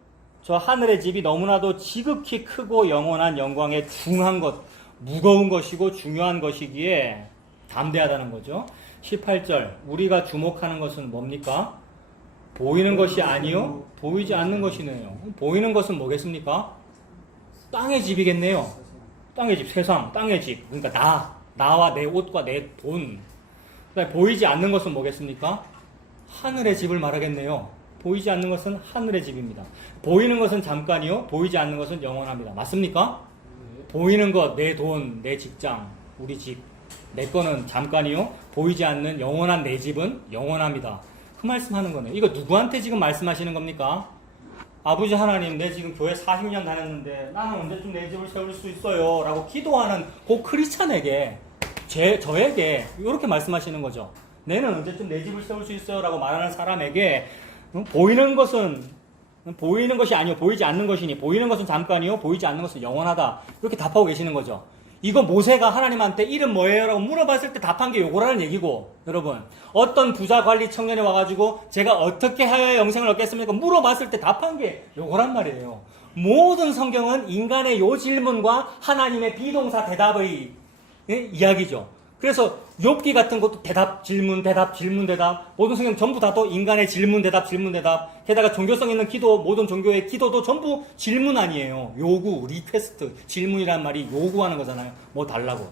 저 하늘의 집이 너무나도 지극히 크고 영원한 영광에 중한 것, 무거운 것이고 중요한 것이기에 담대하다는 거죠. 18절, 우리가 주목하는 것은 뭡니까? 보이는 것이 아니요 보이지 않는 것이네요. 보이는 것은 뭐겠습니까? 땅의 집이겠네요. 땅의 집, 세상, 땅의 집. 그러니까 나와 내 옷과 내 돈. 그다음에 보이지 않는 것은 뭐겠습니까? 하늘의 집을 말하겠네요. 보이지 않는 것은 하늘의 집입니다. 보이는 것은 잠깐이요 보이지 않는 것은 영원합니다. 맞습니까? 보이는 것, 내 돈, 내 직장, 우리 집, 내 거는 잠깐이요. 보이지 않는 영원한 내 집은 영원합니다. 그 말씀하는 거네요. 이거 누구한테 지금 말씀하시는 겁니까? 아버지 하나님, 내 지금 교회 40년 다녔는데 나는 언제쯤 내 집을 세울 수 있어요? 라고 기도하는 그 크리스찬에게, 저에게 이렇게 말씀하시는 거죠. 내는 언제쯤 내 집을 세울 수 있어요? 라고 말하는 사람에게 보이는 것이 아니요 보이지 않는 것이니 보이는 것은 잠깐이요 보이지 않는 것은 영원하다, 이렇게 답하고 계시는 거죠. 이거 모세가 하나님한테 이름 뭐예요? 라고 물어봤을 때 답한 게 요거라는 얘기고, 여러분 어떤 부자 관리 청년이 와가지고 제가 어떻게 하여야 영생을 얻겠습니까? 물어봤을 때 답한 게 요거란 말이에요. 모든 성경은 인간의 요 질문과 하나님의 비동사 대답의 이야기죠. 그래서 욥기 같은 것도 대답, 질문, 대답, 질문, 대답. 모든 성경 전부 다 또 인간의 질문, 대답, 질문, 대답. 게다가 종교성 있는 기도, 모든 종교의 기도도 전부 질문 아니에요. 요구, 리퀘스트. 질문이란 말이 요구하는 거잖아요. 뭐 달라고.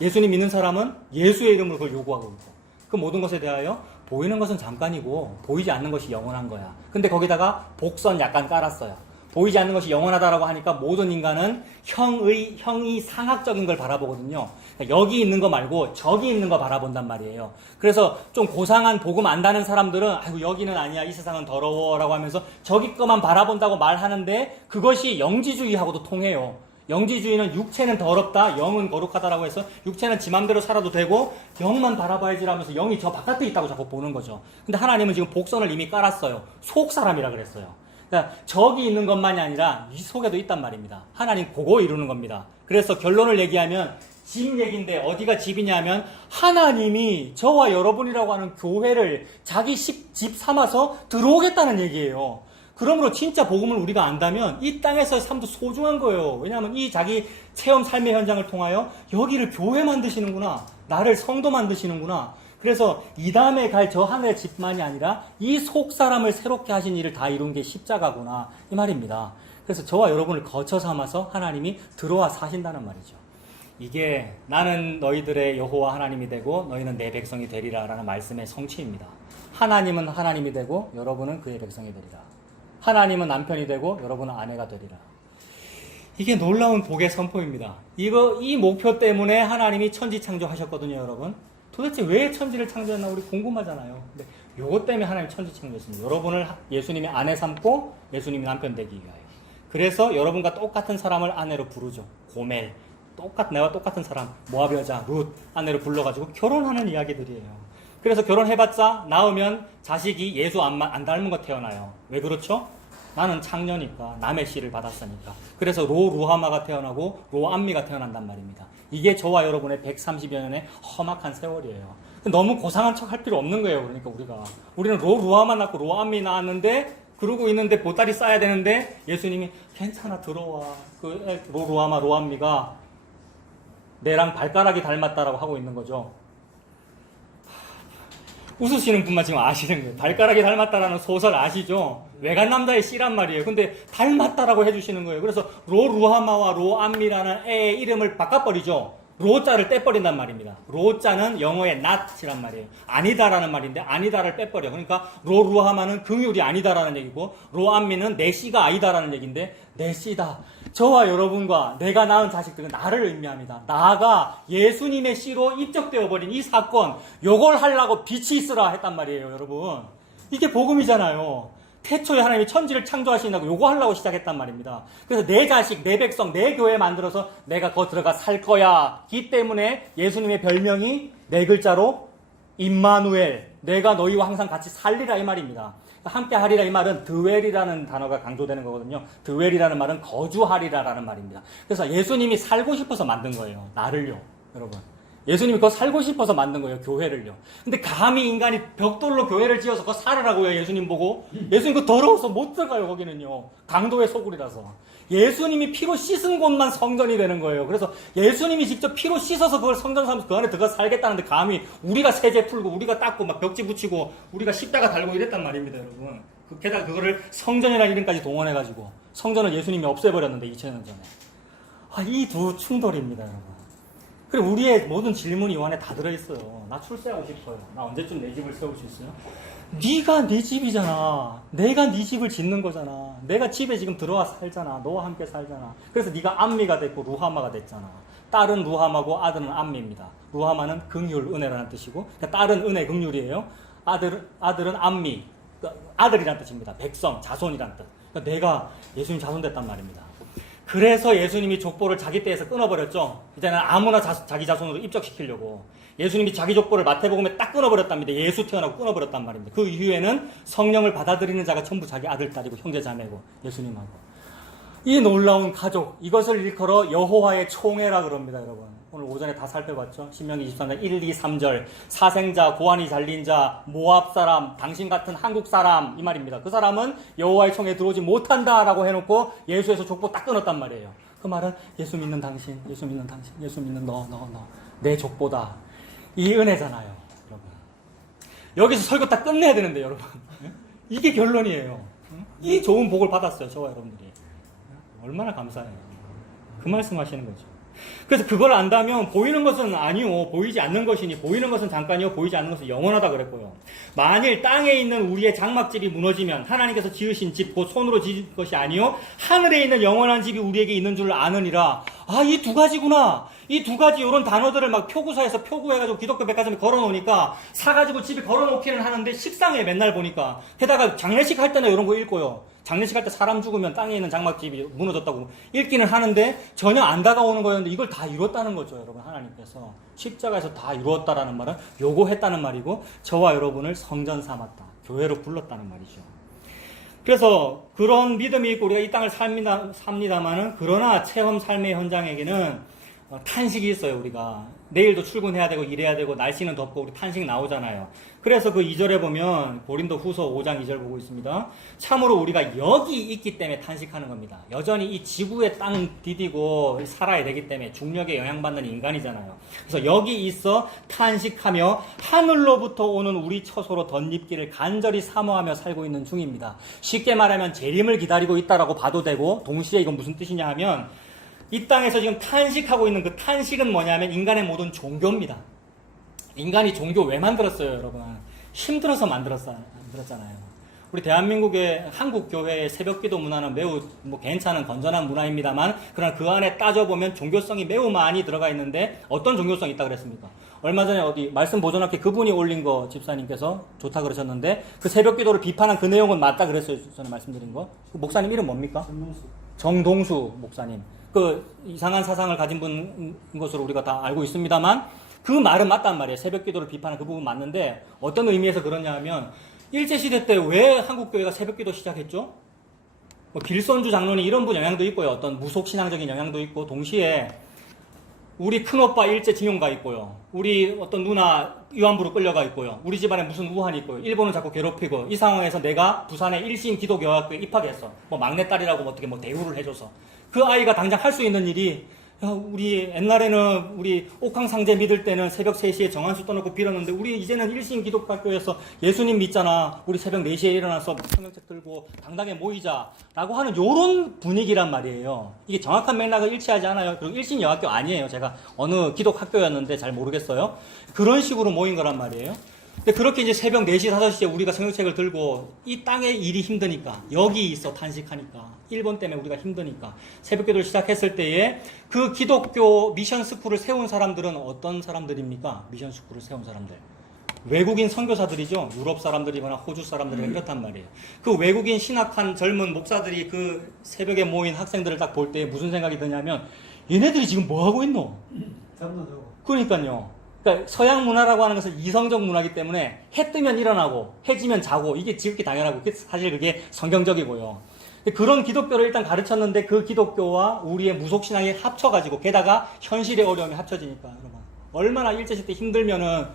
예수님 믿는 사람은 예수의 이름으로 그걸 요구하고 있고. 그 모든 것에 대하여 보이는 것은 잠깐이고 보이지 않는 것이 영원한 거야. 근데 거기다가 복선 약간 깔았어요. 보이지 않는 것이 영원하다라고 하니까 모든 인간은 형이 상학적인 걸 바라보거든요. 그러니까 여기 있는 거 말고 저기 있는 거 바라본단 말이에요. 그래서 좀 고상한 복음 안다는 사람들은 아이고 여기는 아니야, 이 세상은 더러워라고 하면서 저기 거만 바라본다고 말하는데 그것이 영지주의하고도 통해요. 영지주의는 육체는 더럽다, 영은 거룩하다라고 해서 육체는 지 맘대로 살아도 되고 영만 바라봐야지라면서 영이 저 바깥에 있다고 자꾸 보는 거죠. 근데 하나님은 지금 복선을 이미 깔았어요. 속 사람이라 그랬어요. 그러니까 저기 있는 것만이 아니라 이 속에도 있단 말입니다. 하나님 그거 이루는 겁니다. 그래서 결론을 얘기하면 집 얘기인데 어디가 집이냐면 하나님이 저와 여러분이라고 하는 교회를 자기 집 삼아서 들어오겠다는 얘기예요. 그러므로 진짜 복음을 우리가 안다면 이 땅에서의 삶도 소중한 거예요. 왜냐하면 이 자기 체험 삶의 현장을 통하여 여기를 교회 만드시는구나, 나를 성도 만드시는구나. 그래서 이 다음에 갈 저 하늘의 집만이 아니라 이 속 사람을 새롭게 하신 일을 다 이룬 게 십자가구나, 이 말입니다. 그래서 저와 여러분을 거쳐 삼아서 하나님이 들어와 사신다는 말이죠. 이게 나는 너희들의 여호와 하나님이 되고 너희는 내 백성이 되리라 라는 말씀의 성취입니다. 하나님은 하나님이 되고 여러분은 그의 백성이 되리라. 하나님은 남편이 되고 여러분은 아내가 되리라. 이게 놀라운 복의 선포입니다. 이 목표 때문에 하나님이 천지 창조하셨거든요, 여러분. 도대체 왜 천지를 창조했나 우리 궁금하잖아요. 근데 요것 때문에 하나님 천지 창조했습니다. 여러분을 예수님이 아내 삼고 예수님이 남편 되기 위하여. 그래서 여러분과 똑같은 사람을 아내로 부르죠. 고멜. 내와 똑같은 사람, 모압 여자 룻 아내로 불러가지고 결혼하는 이야기들이에요. 그래서 결혼해봤자 낳으면 자식이 예수 안 닮은 거 태어나요. 왜 그렇죠? 나는 창녀니까, 남의 씨를 받았으니까. 그래서 루하마가 태어나고 로암미가 태어난단 말입니다. 이게 저와 여러분의 130여 년의 험악한 세월이에요. 너무 고상한 척 할 필요 없는 거예요. 그러니까 우리는 루하마 낳고 로암미 낳았는데 그러고 있는데 보따리 싸야 되는데 예수님이 괜찮아 들어와. 루하마 로암미가 내랑 발가락이 닮았다라고 하고 있는 거죠. 웃으시는 분만 지금 아시는 거예요. 발가락이 닮았다라는 소설 아시죠? 외간 남자의 씨란 말이에요. 근데 닮았다라고 해주시는 거예요. 그래서 루하마와 로암미라는 애의 이름을 바꿔버리죠. 로자를 떼버린단 말입니다. 로자는 영어의 not이란 말이에요. 아니다라는 말인데 아니다를 빼버려. 그러니까 루하마는 긍휼이 아니다라는 얘기고 로암미는 내 씨가 아니다라는 얘기인데 내 씨다. 저와 여러분과 내가 낳은 자식들은 나를 의미합니다. 나가 예수님의 씨로 입적되어 버린 이 사건, 요걸 하려고 빛이 있으라 했단 말이에요, 여러분. 이게 복음이잖아요. 태초에 하나님이 천지를 창조하시려고 요거 하려고 시작했단 말입니다. 그래서 내 자식, 내 백성, 내 교회 만들어서 내가 거 들어가 살 거야. 기 때문에 예수님의 별명이 네 글자로 임마누엘, 내가 너희와 항상 같이 살리라 이 말입니다. 함께 하리라 이 말은 드웰이라는 단어가 강조되는 거거든요. 드웰이라는 말은 거주하리라라는 말입니다. 그래서 예수님이 살고 싶어서 만든 거예요. 나를요, 여러분. 예수님이 그거 살고 싶어서 만든 거예요, 교회를요. 근데 감히 인간이 벽돌로 교회를 지어서 그거 살으라고요, 예수님 보고. 예수님 그거 더러워서 못 들어가요, 거기는요. 강도의 소굴이라서. 예수님이 피로 씻은 곳만 성전이 되는 거예요. 그래서 예수님이 직접 피로 씻어서 그걸 성전 삼아서 그 안에 들어가 살겠다는데 감히 우리가 세제 풀고 우리가 닦고 막 벽지 붙이고 우리가 십자가 달고 이랬단 말입니다, 여러분. 게다가 그거를 성전이라는 이름까지 동원해가지고 성전을 예수님이 없애버렸는데 2000년 전에. 이 두 충돌입니다, 여러분. 그리고 우리의 모든 질문이 이 안에 다 들어있어요. 나 출세하고 싶어요. 나 언제쯤 내 집을 세울 수 있어요? 네가 네 집이잖아. 내가 네 집을 짓는 거잖아. 내가 집에 지금 들어와 살잖아. 너와 함께 살잖아. 그래서 네가 암미가 됐고 루하마가 됐잖아. 딸은 루하마고 아들은 암미입니다. 루하마는 긍휼, 은혜라는 뜻이고 딸은 은혜, 긍휼이에요. 아들은 암미, 아들이라는 뜻입니다. 백성, 자손이라는 뜻. 그러니까 내가 예수님 자손 됐단 말입니다. 그래서 예수님이 족보를 자기 때에서 끊어버렸죠. 이제는 아무나 자기 자손으로 입적시키려고. 예수님이 자기 족보를 마태복음에 딱 끊어버렸답니다. 예수 태어나고 끊어버렸단 말입니다. 그 이후에는 성령을 받아들이는 자가 전부 자기 아들, 딸이고 형제, 자매고 예수님하고. 이 놀라운 가족, 이것을 일컬어 여호와의 총회라 그럽니다, 여러분. 오늘 오전에 다 살펴봤죠. 신명기 23장 1, 2, 3절. 사생자, 고환이 잘린 자, 모압 사람, 당신 같은 한국 사람 이 말입니다. 그 사람은 여호와의 총회에 들어오지 못한다라고 해놓고 예수에서 족보 딱 끊었단 말이에요. 그 말은 예수 믿는 당신, 예수 믿는 당신, 예수 믿는 너. 내 족보다. 이 은혜잖아요, 여러분. 여기서 설교 딱 끝내야 되는데, 여러분. 이게 결론이에요. 이 좋은 복을 받았어요, 저와 여러분들이. 얼마나 감사해요. 그 말씀 하시는 거죠. 그래서 그걸 안다면 보이는 것은 아니요, 보이지 않는 것이니 보이는 것은 잠깐이요, 보이지 않는 것은 영원하다 그랬고요. 만일 땅에 있는 우리의 장막집이 무너지면 하나님께서 지으신 집, 곧 손으로 지은 것이 아니요 하늘에 있는 영원한 집이 우리에게 있는 줄 아느니라. 아, 이 두 가지구나. 이 두 가지 이런 단어들을 막 표구사에서 표구해가지고 기독교 백화점에 걸어놓으니까 사가지고 집에 걸어놓기는 하는데 식상해 맨날 보니까. 게다가 장례식 할 때나 이런 거 읽고요. 장례식 할 때 사람 죽으면 땅에 있는 장막집이 무너졌다고 읽기는 하는데 전혀 안 다가오는 거였는데 이걸 다 이뤘다는 거죠, 여러분. 하나님께서 십자가에서 다 이루었다라는 말은 요구했다는 말이고 저와 여러분을 성전 삼았다, 교회로 불렀다는 말이죠. 그래서 그런 믿음이 있고 우리가 이 땅을 삽니다마는 그러나 체험 삶의 현장에게는 탄식이 있어요. 우리가 내일도 출근해야 되고 일해야 되고 날씨는 덥고 우리 탄식 나오잖아요. 그래서 그 2절에 보면 고린도 후서 5장 2절 보고 있습니다. 참으로 우리가 여기 있기 때문에 탄식하는 겁니다. 여전히 이 지구의 땅 디디고 살아야 되기 때문에 중력에 영향받는 인간이잖아요. 그래서 여기 있어 탄식하며 하늘로부터 오는 우리 처소로 덧입기를 간절히 사모하며 살고 있는 중입니다. 쉽게 말하면 재림을 기다리고 있다라고 봐도 되고, 동시에 이건 무슨 뜻이냐 하면 이 땅에서 지금 탄식하고 있는 그 탄식은 뭐냐면 인간의 모든 종교입니다. 인간이 종교 왜 만들었어요, 여러분? 힘들어서 만들었잖아요. 우리 대한민국의 한국교회의 새벽기도 문화는 매우 괜찮은 건전한 문화입니다만, 그러나 그 안에 따져보면 종교성이 매우 많이 들어가 있는데 어떤 종교성이 있다 그랬습니까? 얼마 전에 어디 말씀 보존학회 그분이 올린 거 집사님께서 좋다 그러셨는데 그 새벽기도를 비판한 그 내용은 맞다 그랬어요. 전에 말씀드린 거. 그 목사님 이름 뭡니까? 정동수 목사님. 그 이상한 사상을 가진 분인 것으로 우리가 다 알고 있습니다만 그 말은 맞단 말이에요. 새벽 기도를 비판하는 그 부분 맞는데 어떤 의미에서 그러냐 하면 일제시대 때 왜 한국교회가 새벽 기도 시작했죠? 빌선주 장로님 이런 분 영향도 있고요. 어떤 무속신앙적인 영향도 있고, 동시에 우리 큰오빠 일제징용 가 있고요. 우리 어떤 누나 위안부로 끌려가 있고요. 우리 집안에 무슨 우환이 있고요. 일본은 자꾸 괴롭히고, 이 상황에서 내가 부산의 일신 기독여학교에 입학했어. 막내딸이라고 어떻게 대우를 해줘서. 그 아이가 당장 할 수 있는 일이, 우리 옛날에는 우리 옥황상제 믿을 때는 새벽 3시에 정한수 떠놓고 빌었는데 우리 이제는 일신 기독학교에서 예수님 믿잖아. 우리 새벽 4시에 일어나서 성경책 들고 당당히 모이자라고 하는 요런 분위기란 말이에요. 이게 정확한 맥락을 일치하지 않아요. 그리고 일신 여학교 아니에요. 제가 어느 기독학교였는데 잘 모르겠어요. 그런 식으로 모인 거란 말이에요. 근데 그렇게 이제 새벽 4시, 5시에 우리가 성경책을 들고 이 땅의 일이 힘드니까, 여기 있어 탄식하니까, 일본 때문에 우리가 힘드니까 새벽 기도를 시작했을 때에 그 기독교 미션 스쿨을 세운 사람들은 어떤 사람들입니까? 미션 스쿨을 세운 사람들. 외국인 선교사들이죠. 유럽 사람들이거나 호주 사람들이거나 이렇단 말이에요. 그 외국인 신학한 젊은 목사들이 그 새벽에 모인 학생들을 딱 볼 때 무슨 생각이 드냐면 얘네들이 지금 뭐 하고 있노? 그러니까요. 그러니까 서양 문화라고 하는 것은 이성적 문화이기 때문에 해 뜨면 일어나고 해 지면 자고 이게 지극히 당연하고 사실 그게 성경적이고요. 그런 기독교를 일단 가르쳤는데 그 기독교와 우리의 무속신앙이 합쳐가지고, 게다가 현실의 어려움이 합쳐지니까 여러분 얼마나 일제시대 힘들면은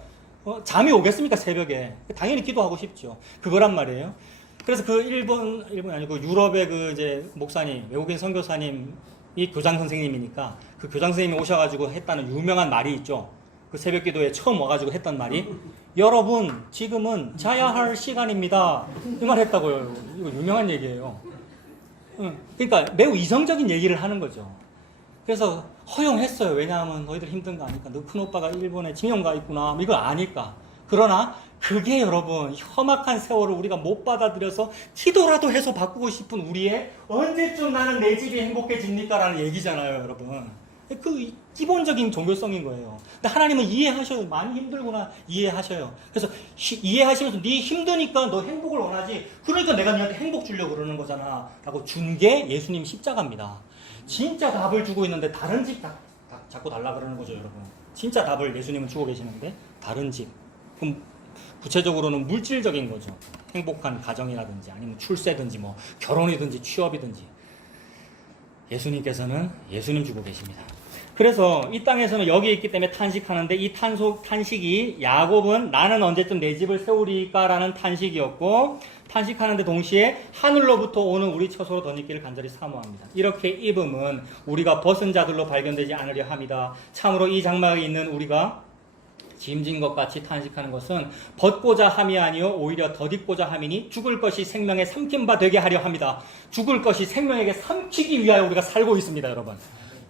잠이 오겠습니까? 새벽에. 당연히 기도하고 싶죠. 그거란 말이에요. 그래서 그 일본이 아니고 유럽의 그 이제 목사님, 외국인 선교사님이 교장 선생님이니까 그 교장 선생님이 오셔가지고 했다는 유명한 말이 있죠. 그 새벽 기도에 처음 와가지고 했던 말이, 여러분 지금은 자야 할 시간입니다. 이 말 했다고요. 이거 유명한 얘기예요. 그러니까 매우 이성적인 얘기를 하는 거죠. 그래서 허용했어요. 왜냐하면 너희들 힘든 거 아니까. 너 큰 오빠가 일본에 징용 가 있구나. 이걸 아니까. 그러나 그게 여러분 험악한 세월을 우리가 못 받아들여서 기도라도 해서 바꾸고 싶은 우리의 언제쯤 나는 내 집이 행복해집니까? 라는 얘기잖아요, 여러분. 그 기본적인 종교성인 거예요. 근데 하나님은 이해하셔요. 많이 힘들구나 이해하셔요. 그래서 이해하시면서 네 힘드니까 너 행복을 원하지, 그러니까 내가 너한테 행복 주려고 그러는 거잖아 라고 준 게 예수님 십자가입니다. 진짜 답을 주고 있는데 다른 집 자꾸 달라 그러는 거죠, 여러분. 진짜 답을 예수님은 주고 계시는데 다른 집. 그럼 구체적으로는 물질적인 거죠. 행복한 가정이라든지 아니면 출세든지 결혼이든지 취업이든지. 예수님께서는 예수님 주고 계십니다. 그래서 이 땅에서는 여기 있기 때문에 탄식하는데, 이 탄식이 야곱은 나는 언제쯤 내 집을 세우리까 라는 탄식이었고, 탄식하는데 동시에 하늘로부터 오는 우리 처소로 덧입기를 간절히 사모합니다. 이렇게 입음은 우리가 벗은 자들로 발견되지 않으려 합니다. 참으로 이 장막에 있는 우리가 짐진 것 같이 탄식하는 것은 벗고자 함이 아니요 오히려 덧입고자 함이니 죽을 것이 생명에 삼킨 바 되게 하려 합니다. 죽을 것이 생명에게 삼키기 위하여 우리가 살고 있습니다, 여러분.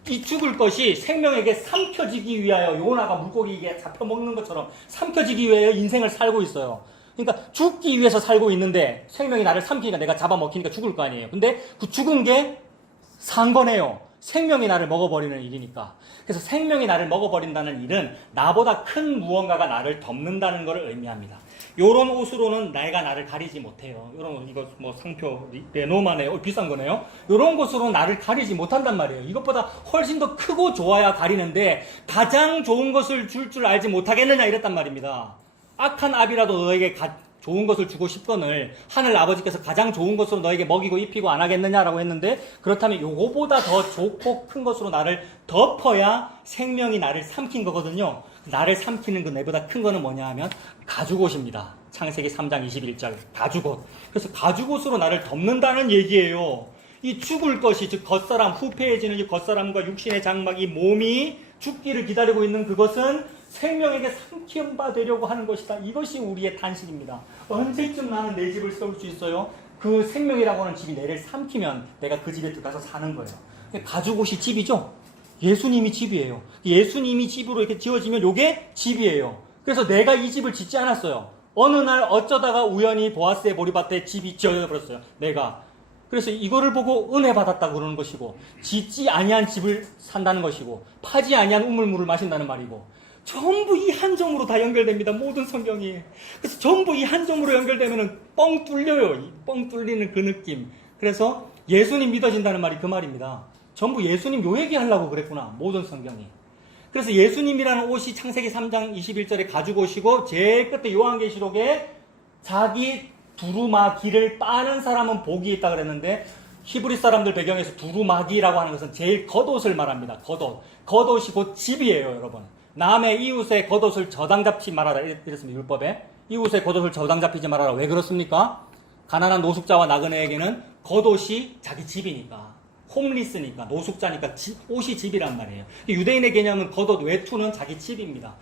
이 죽을 것이 생명에게 삼켜지기 위하여 요나가 물고기에 잡혀먹는 것처럼 삼켜지기 위하여 인생을 살고 있어요. 그러니까 죽기 위해서 살고 있는데 생명이 나를 삼키니까 내가 잡아먹히니까 죽을 거 아니에요. 근데 그 죽은 게 산 거네요. 생명이 나를 먹어버리는 일이니까. 그래서 생명이 나를 먹어버린다는 일은 나보다 큰 무언가가 나를 덮는다는 것을 의미합니다. 요런 옷으로는 내가 나를 가리지 못해요. 요런 옷, 이거 뭐 상표 레노마네요. 비싼 거네요. 요런 것으로는 나를 가리지 못한단 말이에요. 이것보다 훨씬 더 크고 좋아야 가리는데 가장 좋은 것을 줄 알지 못하겠느냐 이랬단 말입니다. 악한 압이라도 너에게 좋은 것을 주고 싶거늘 하늘 아버지께서 가장 좋은 것으로 너에게 먹이고 입히고 안 하겠느냐라고 했는데, 그렇다면 요거보다 더 좋고 큰 것으로 나를 덮어야 생명이 나를 삼킨 거거든요. 나를 삼키는 그 내보다 큰 거는 뭐냐 하면 가죽옷입니다. 창세기 3장 21절 가죽옷. 그래서 가죽옷으로 나를 덮는다는 얘기예요. 이 죽을 것이, 즉 겉사람, 후패해지는 이 겉사람과 육신의 장막, 이 몸이 죽기를 기다리고 있는 그것은 생명에게 삼킴바 되려고 하는 것이다. 이것이 우리의 탄식입니다. 언제쯤 나는 내 집을 세울 수 있어요? 그 생명이라고 하는 집이 내를 삼키면 내가 그 집에 들어가서 사는 거예요. 가죽옷이 집이죠? 예수님이 집이에요. 예수님이 집으로 이렇게 지어지면 이게 집이에요. 그래서 내가 이 집을 짓지 않았어요. 어느 날 어쩌다가 우연히 보아스의 보리밭에 집이 지어져 버렸어요. 내가. 그래서 이거를 보고 은혜 받았다고 그러는 것이고, 짓지 아니한 집을 산다는 것이고, 파지 아니한 우물물을 마신다는 말이고, 전부 이 한 점으로 다 연결됩니다. 모든 성경이. 그래서 전부 이 한 점으로 연결되면은 뻥 뚫려요. 뻥 뚫리는 그 느낌. 그래서 예수님 믿어진다는 말이 그 말입니다. 전부 예수님 요 얘기하려고 그랬구나. 모든 성경이. 그래서 예수님이라는 옷이 창세기 3장 21절에 가죽옷이고, 제일 끝에 요한계시록에 자기 두루마기를 빠는 사람은 복이 있다 그랬는데, 히브리 사람들 배경에서 두루마기라고 하는 것은 제일 겉옷을 말합니다. 겉옷. 겉옷이 곧 집이에요, 여러분. 남의 이웃의 겉옷을 저당 잡지 말아라 이랬습니다. 율법에. 이웃의 겉옷을 저당 잡히지 말아라. 왜 그렇습니까? 가난한 노숙자와 나그네에게는 겉옷이 자기 집이니까. 홈리스니까, 노숙자니까 옷이 집이란 말이에요. 유대인의 개념은 겉옷, 외투는 자기 집입니다.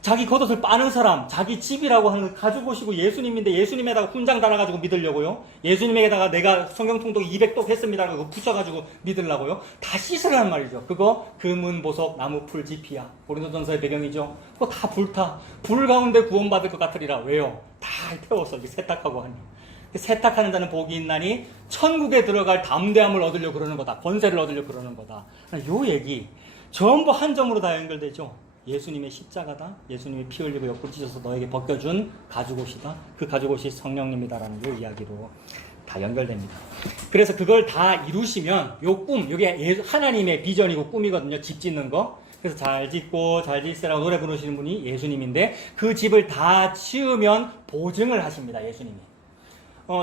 자기 겉옷을 빠는 사람, 자기 집이라고 하는 걸 가지고 오시고 예수님인데, 예수님에다가 훈장 달아가지고 믿으려고요? 예수님에다가 내가 성경통독 200독 했습니다. 그거 붙여가지고 믿으려고요? 다 씻으라는 말이죠. 그거 금은 보석, 나무 풀, 지피야. 고린도전서의 배경이죠. 그거 다 불타. 불 가운데 구원받을 것 같으리라. 왜요? 다 태워서 이렇게 세탁하고 하니. 세탁하는 자는 복이 있나니 천국에 들어갈 담대함을 얻으려고 그러는 거다. 권세를 얻으려고 그러는 거다. 요 얘기 전부 한 점으로 다 연결되죠. 예수님의 십자가다. 예수님이 피 흘리고 옆구리 찢어서 너에게 벗겨준 가죽옷이다. 그 가죽옷이 성령님이다라는 요 이야기로 다 연결됩니다. 그래서 그걸 다 이루시면 요 꿈, 이게 하나님의 비전이고 꿈이거든요. 집 짓는 거. 그래서 잘 짓고 잘 짓으라고 노래 부르시는 분이 예수님인데, 그 집을 다 지으면 보증을 하십니다. 예수님이.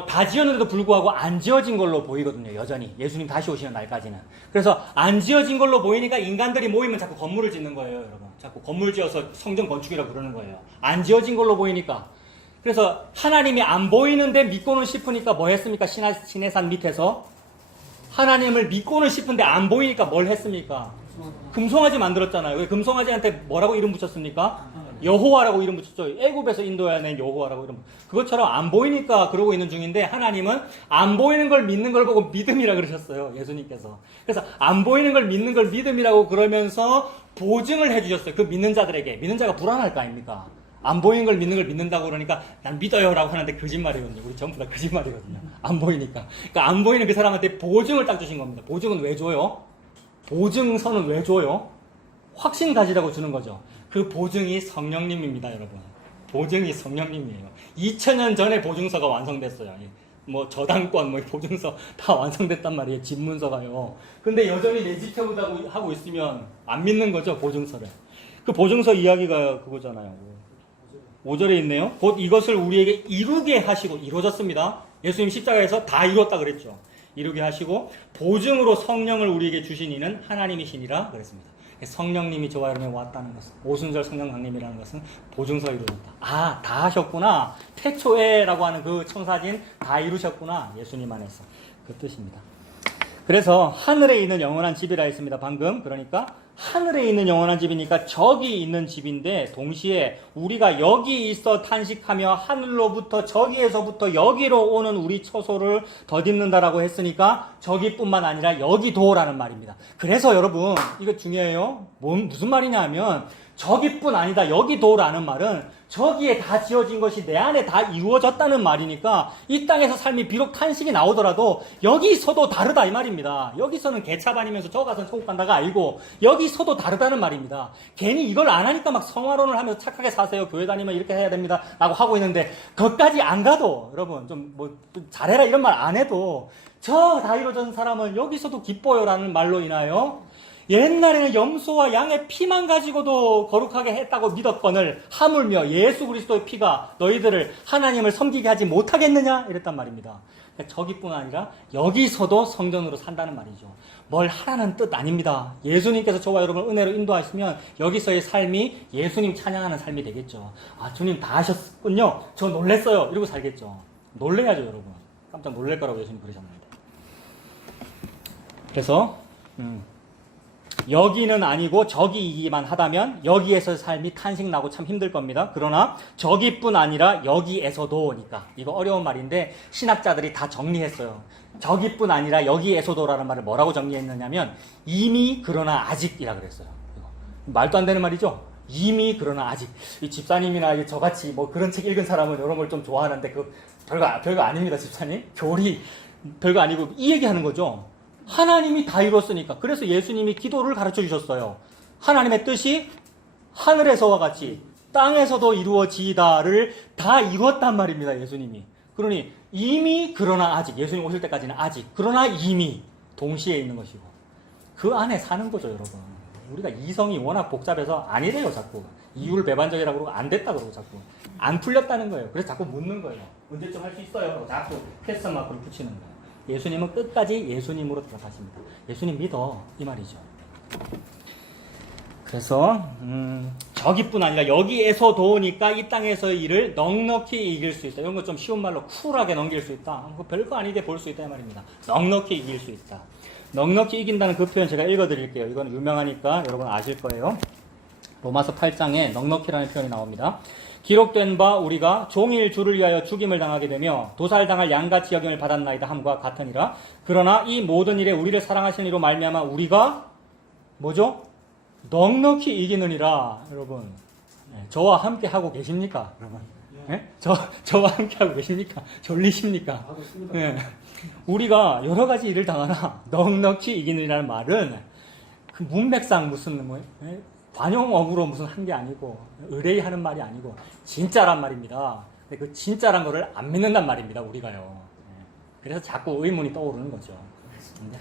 다 지었는데도 불구하고 안 지어진 걸로 보이거든요. 여전히. 예수님 다시 오시는 날까지는. 그래서 안 지어진 걸로 보이니까 인간들이 모이면 자꾸 건물을 짓는 거예요, 여러분. 자꾸 건물 지어서 성전 건축이라고 그러는 거예요. 안 지어진 걸로 보이니까. 그래서 하나님이 안 보이는데 믿고는 싶으니까 뭐 했습니까? 시내산 밑에서. 하나님을 믿고는 싶은데 안 보이니까 뭘 했습니까? 금송아지 만들었잖아요. 왜 금송아지한테 뭐라고 이름 붙였습니까? 여호와라고 이름 붙였죠. 애굽에서 인도해낸 여호와라고 이름. 그것처럼 안 보이니까 그러고 있는 중인데, 하나님은 안 보이는 걸 믿는 걸 보고 믿음이라 그러셨어요. 예수님께서. 그래서 안 보이는 걸 믿는 걸 믿음이라고 그러면서 보증을 해주셨어요. 그 믿는 자들에게. 믿는 자가 불안할 거 아닙니까? 안 보이는 걸 믿는 걸 믿는다고 그러니까 난 믿어요라고 하는데 거짓말이거든요. 우리 전부 다 거짓말이거든요. 안 보이니까. 그러니까 안 보이는 그 사람한테 보증을 딱 주신 겁니다. 보증은 왜 줘요? 보증서는 왜 줘요? 확신 가지라고 주는 거죠. 그 보증이 성령님입니다, 여러분. 보증이 성령님이에요. 2000년 전에 보증서가 완성됐어요. 뭐 저당권, 뭐 보증서 다 완성됐단 말이에요. 집문서가요. 근데 여전히 내 집 태우다고 하고 있으면 안 믿는 거죠, 보증서를. 그 보증서 이야기가 그거잖아요. 5절에 있네요. 곧 이것을 우리에게 이루게 하시고, 이루어졌습니다. 예수님 십자가에서 다 이루었다 그랬죠. 이루게 하시고 보증으로 성령을 우리에게 주신 이는 하나님이시니라 그랬습니다. 성령님이 저와 여러분에 왔다는 것은, 오순절 성령 강림이라는 것은 보증서 이루었다. 아, 다 하셨구나. 태초에라고 하는 그 청사진 다 이루셨구나. 예수님 안에서. 그 뜻입니다. 그래서 하늘에 있는 영원한 집이라 했습니다. 방금. 그러니까 하늘에 있는 영원한 집이니까 저기 있는 집인데 동시에 우리가 여기 있어 탄식하며 하늘로부터 저기에서부터 여기로 오는 우리 처소를 덧입는다라고 했으니까 저기뿐만 아니라 여기도라는 말입니다. 그래서 여러분 이거 중요해요. 무슨 말이냐 하면 저기뿐 아니다 여기도라는 말은 저기에 다 지어진 것이 내 안에 다 이루어졌다는 말이니까 이 땅에서 삶이 비록 탄식이 나오더라도 여기서도 다르다 이 말입니다. 여기서는 개차반이면서 저 가서는 천국 간다가 아니고 여기서도 다르다는 말입니다. 괜히 이걸 안 하니까 막 성화론을 하면서 착하게 사세요. 교회 다니면 이렇게 해야 됩니다. 라고 하고 있는데 거기까지 안 가도 여러분 좀 뭐 잘해라 이런 말 안 해도 저 다 이루어진 사람은 여기서도 기뻐요라는 말로 인하여 옛날에는 염소와 양의 피만 가지고도 거룩하게 했다고 믿었거늘 하물며 예수 그리스도의 피가 너희들을 하나님을 섬기게 하지 못하겠느냐 이랬단 말입니다. 저기뿐 아니라 여기서도 성전으로 산다는 말이죠. 뭘 하라는 뜻 아닙니다. 예수님께서 저와 여러분을 은혜로 인도하시면 여기서의 삶이 예수님 찬양하는 삶이 되겠죠. 아 주님 다 하셨군요. 저 놀랬어요. 이러고 살겠죠. 놀래야죠 여러분. 깜짝 놀랄 거라고 예수님 그러셨는데. 그래서 여기는 아니고 저기이기만 하다면 여기에서의 삶이 탄식나고 참 힘들 겁니다. 그러나 저기뿐 아니라 여기에서도니까 이거 어려운 말인데 신학자들이 다 정리했어요. 저기뿐 아니라 여기에서도라는 말을 뭐라고 정리했느냐면 이미 그러나 아직이라 그랬어요. 이거. 말도 안 되는 말이죠. 이미 그러나 아직. 이 집사님이나 저같이 뭐 그런 책 읽은 사람은 이런 걸 좀 좋아하는데 그 별거 아닙니다. 집사님. 교리 별거 아니고 이 얘기하는 거죠. 하나님이 다 이뤘으니까. 그래서 예수님이 기도를 가르쳐 주셨어요. 하나님의 뜻이 하늘에서와 같이 땅에서도 이루어지다를 다 이뤘단 말입니다. 예수님이. 그러니 이미 그러나 아직. 예수님 오실 때까지는 아직. 그러나 이미 동시에 있는 것이고. 그 안에 사는 거죠 여러분. 우리가 이성이 워낙 복잡해서 아니래요 자꾸. 이율 배반적이라고 그러고 안 됐다 그러고 자꾸. 안 풀렸다는 거예요. 그래서 자꾸 묻는 거예요. 언제쯤 할 수 있어요? 자꾸 퀘스천 마크를 붙이는 거예요. 예수님은 끝까지 예수님으로 들어가십니다. 예수님 믿어 이 말이죠. 그래서 저기뿐 아니라 여기에서도니까 이 땅에서의 일을 넉넉히 이길 수 있다. 이런 거 좀 쉬운 말로 쿨하게 넘길 수 있다. 별거 아니게 볼 수 있다 이 말입니다. 넉넉히 이길 수 있다. 넉넉히 이긴다는 그 표현 제가 읽어드릴게요. 이건 유명하니까 여러분 아실 거예요. 로마서 8장에 넉넉히라는 표현이 나옵니다. 기록된 바 우리가 종일 주를 위하여 죽임을 당하게 되며 도살당할 양같이 여김을 받았나이다 함과 같으니라. 그러나 이 모든 일에 우리를 사랑하시는 이로 말미암아 우리가 뭐죠? 넉넉히 이기느니라. 여러분 저와 함께 하고 계십니까? 여러분 저와 함께 하고 계십니까? 졸리십니까? 네. 우리가 여러 가지 일을 당하나 넉넉히 이기느니라는 말은 그 문맥상 무슨 관용어구로 무슨 한 게 아니고 의뢰하는 말이 아니고 진짜란 말입니다. 근데 그 진짜란 거를 안 믿는단 말입니다. 우리가요. 그래서 자꾸 의문이 떠오르는 거죠.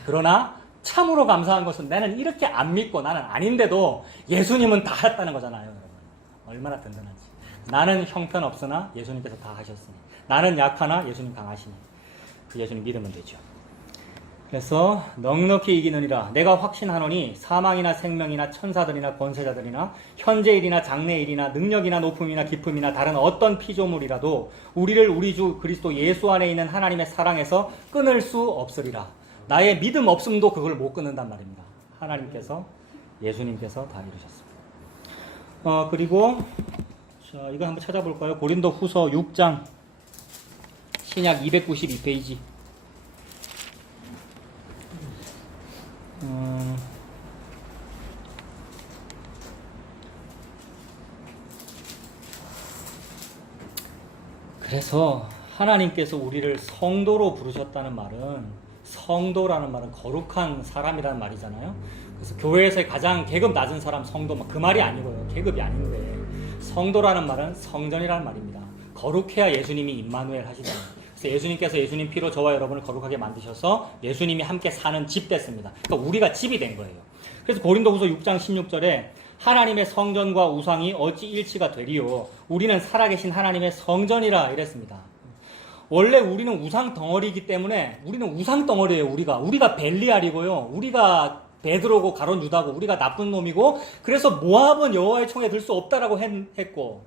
그러나 참으로 감사한 것은 나는 이렇게 안 믿고 나는 아닌데도 예수님은 다 했다는 거잖아요. 여러분. 얼마나 든든한지. 나는 형편없으나 예수님께서 다 하셨으니 나는 약하나 예수님 강하시니 그 예수님 믿으면 되죠. 그래서 넉넉히 이기느니라. 내가 확신하노니 사망이나 생명이나 천사들이나 권세자들이나 현재일이나 장래일이나 능력이나 높음이나 깊음이나 다른 어떤 피조물이라도 우리를 우리 주 그리스도 예수 안에 있는 하나님의 사랑에서 끊을 수 없으리라. 나의 믿음 없음도 그걸 못 끊는단 말입니다. 하나님께서 예수님께서 다 이루셨습니다. 그리고 자, 이거 한번 찾아볼까요? 고린도 후서 6장 신약 292페이지. 그래서 하나님께서 우리를 성도로 부르셨다는 말은 성도라는 말은 거룩한 사람이라는 말이잖아요. 그래서 교회에서의 가장 계급 낮은 사람 성도 그 말이 아니고요. 계급이 아닌데 성도라는 말은 성전이라는 말입니다. 거룩해야 예수님이 임마누엘 하시잖아요. 그래서 예수님께서 예수님 피로 저와 여러분을 거룩하게 만드셔서 예수님이 함께 사는 집 됐습니다. 그러니까 우리가 집이 된 거예요. 그래서 고린도후서 6장 16절에 하나님의 성전과 우상이 어찌 일치가 되리요? 우리는 살아계신 하나님의 성전이라 이랬습니다. 원래 우리는 우상 덩어리이기 때문에 우리는 우상 덩어리예요. 우리가 벨리알이고요. 우리가 베드로고 가론 유다고 우리가 나쁜 놈이고 그래서 모압은 여호와의 총에 들 수 없다라고 했고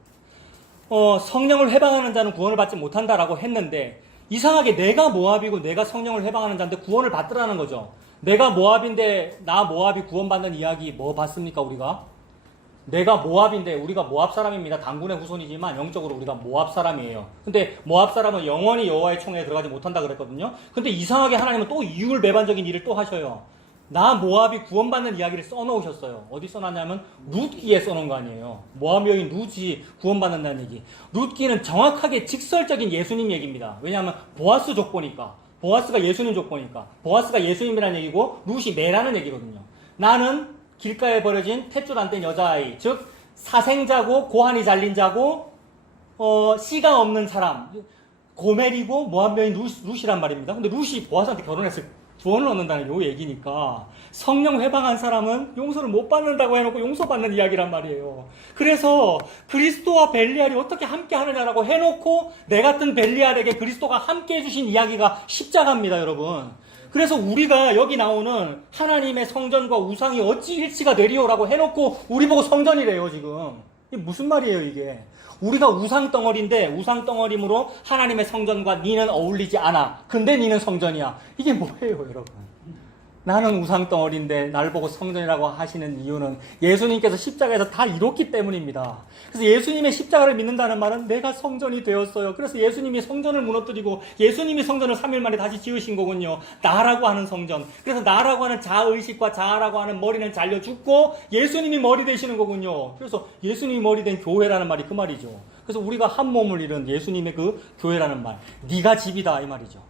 성령을 회방하는 자는 구원을 받지 못한다라고 했는데 이상하게 내가 모압이고 내가 성령을 해방하는 자인데 구원을 받더라는 거죠. 내가 모압인데 나 모압이 구원받는 이야기 뭐 봤습니까 우리가? 내가 모압인데 우리가 모압 사람입니다. 단군의 후손이지만 영적으로 우리가 모압 사람이에요. 근데 모압 사람은 영원히 여호와의 총회에 들어가지 못한다 그랬거든요. 근데 이상하게 하나님은 또 이율배반적인 일을 또 하셔요. 나 모압이 구원받는 이야기를 써놓으셨어요. 어디 써놨냐면 룻기에 써놓은 거 아니에요. 모압 여인 룻이 구원받는다는 얘기. 룻기는 정확하게 직설적인 예수님 얘기입니다. 왜냐하면 보아스 족보니까. 보아스가 예수님 족보니까. 보아스가 예수님이라는 얘기고 룻이 매라는 얘기거든요. 나는 길가에 버려진 탯줄 안 뗀 여자아이, 즉 사생자고 고환이 잘린 자고 씨가 없는 사람, 고멜이고 모압 여인 룻이란 말입니다. 근데 룻이 보아스한테 결혼했을 구원을 얻는다는 요 얘기니까 성령 회방한 사람은 용서를 못 받는다고 해놓고 용서받는 이야기란 말이에요. 그래서 그리스도와 벨리알이 어떻게 함께 하느냐라고 해놓고 내 같은 벨리알에게 그리스도가 함께 해주신 이야기가 십자가입니다, 여러분. 그래서 우리가 여기 나오는 하나님의 성전과 우상이 어찌 일치가 되리오라고 해놓고 우리 보고 성전이래요, 지금. 이게 무슨 말이에요, 이게. 우리가 우상덩어리인데 우상덩어림으로 하나님의 성전과 니는 어울리지 않아. 근데 니는 성전이야. 이게 뭐예요, 여러분? 나는 우상덩어리인데 날 보고 성전이라고 하시는 이유는 예수님께서 십자가에서 다 이뤘기 때문입니다. 그래서 예수님의 십자가를 믿는다는 말은 내가 성전이 되었어요. 그래서 예수님이 성전을 무너뜨리고 예수님이 성전을 3일 만에 다시 지으신 거군요. 나라고 하는 성전. 그래서 나라고 하는 자의식과 자아라고 하는 머리는 잘려 죽고 예수님이 머리 되시는 거군요. 그래서 예수님이 머리 된 교회라는 말이 그 말이죠. 그래서 우리가 한 몸을 이룬 예수님의 그 교회라는 말. 네가 집이다 이 말이죠.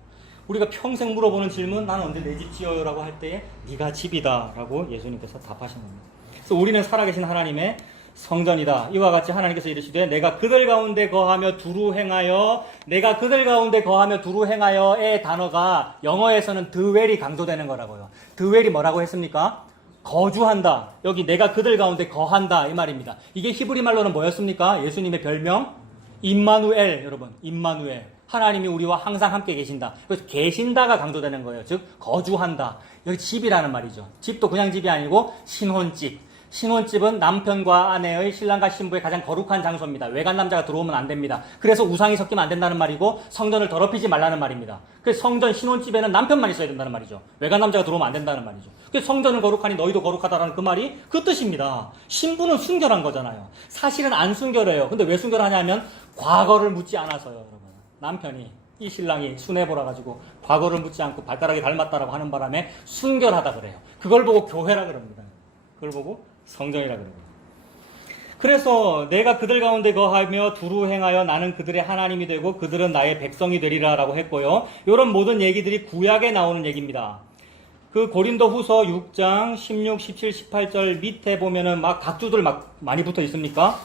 우리가 평생 물어보는 질문, 나는 언제 내 집 지어요? 라고 할 때에 네가 집이다 라고 예수님께서 답하신 겁니다. 그래서 우리는 살아계신 하나님의 성전이다. 이와 같이 하나님께서 이르시되 내가 그들 가운데 거하며 두루 행하여, 내가 그들 가운데 거하며 두루 행하여의 단어가 영어에서는 드웰이 강조되는 거라고요. 드웰이 뭐라고 했습니까? 거주한다. 여기 내가 그들 가운데 거한다 이 말입니다. 이게 히브리 말로는 뭐였습니까? 예수님의 별명 임마누엘. 여러분, 임마누엘. 하나님이 우리와 항상 함께 계신다. 그래서 계신다가 강조되는 거예요. 즉 거주한다. 여기 집이라는 말이죠. 집도 그냥 집이 아니고 신혼집. 신혼집은 남편과 아내의, 신랑과 신부의 가장 거룩한 장소입니다. 외간 남자가 들어오면 안 됩니다. 그래서 우상이 섞이면 안 된다는 말이고 성전을 더럽히지 말라는 말입니다. 그래서 성전 신혼집에는 남편만 있어야 된다는 말이죠. 외간 남자가 들어오면 안 된다는 말이죠. 그래서 성전은 거룩하니 너희도 거룩하다라는 그 말이 그 뜻입니다. 신부는 순결한 거잖아요. 사실은 안 순결해요. 근데 왜 순결하냐면 과거를 묻지 않아서요, 여러분. 남편이, 이 신랑이 순애보라 가지고 과거를 묻지 않고 발가락이 닮았다라고 하는 바람에 순결하다 그래요. 그걸 보고 교회라 그럽니다. 그걸 보고 성전이라 그래요. 그래서 내가 그들 가운데 거하며 두루 행하여 나는 그들의 하나님이 되고 그들은 나의 백성이 되리라 라고 했고요. 이런 모든 얘기들이 구약에 나오는 얘기입니다. 그 고린도 후서 6장 16, 17, 18절 밑에 보면은 막 각주들 막 많이 붙어 있습니까?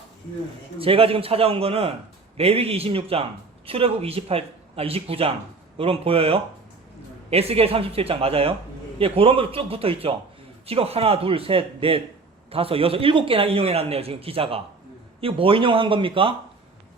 제가 지금 찾아온 거는 레위기 26장, 출애굽 29장, 이런 보여요? 에스겔 37장 맞아요? 예, 그런 거 쭉 붙어 있죠. 지금 하나, 둘, 셋, 넷, 다섯, 여섯, 7개나 인용해놨네요, 지금 기자가. 이거 뭐 인용한 겁니까?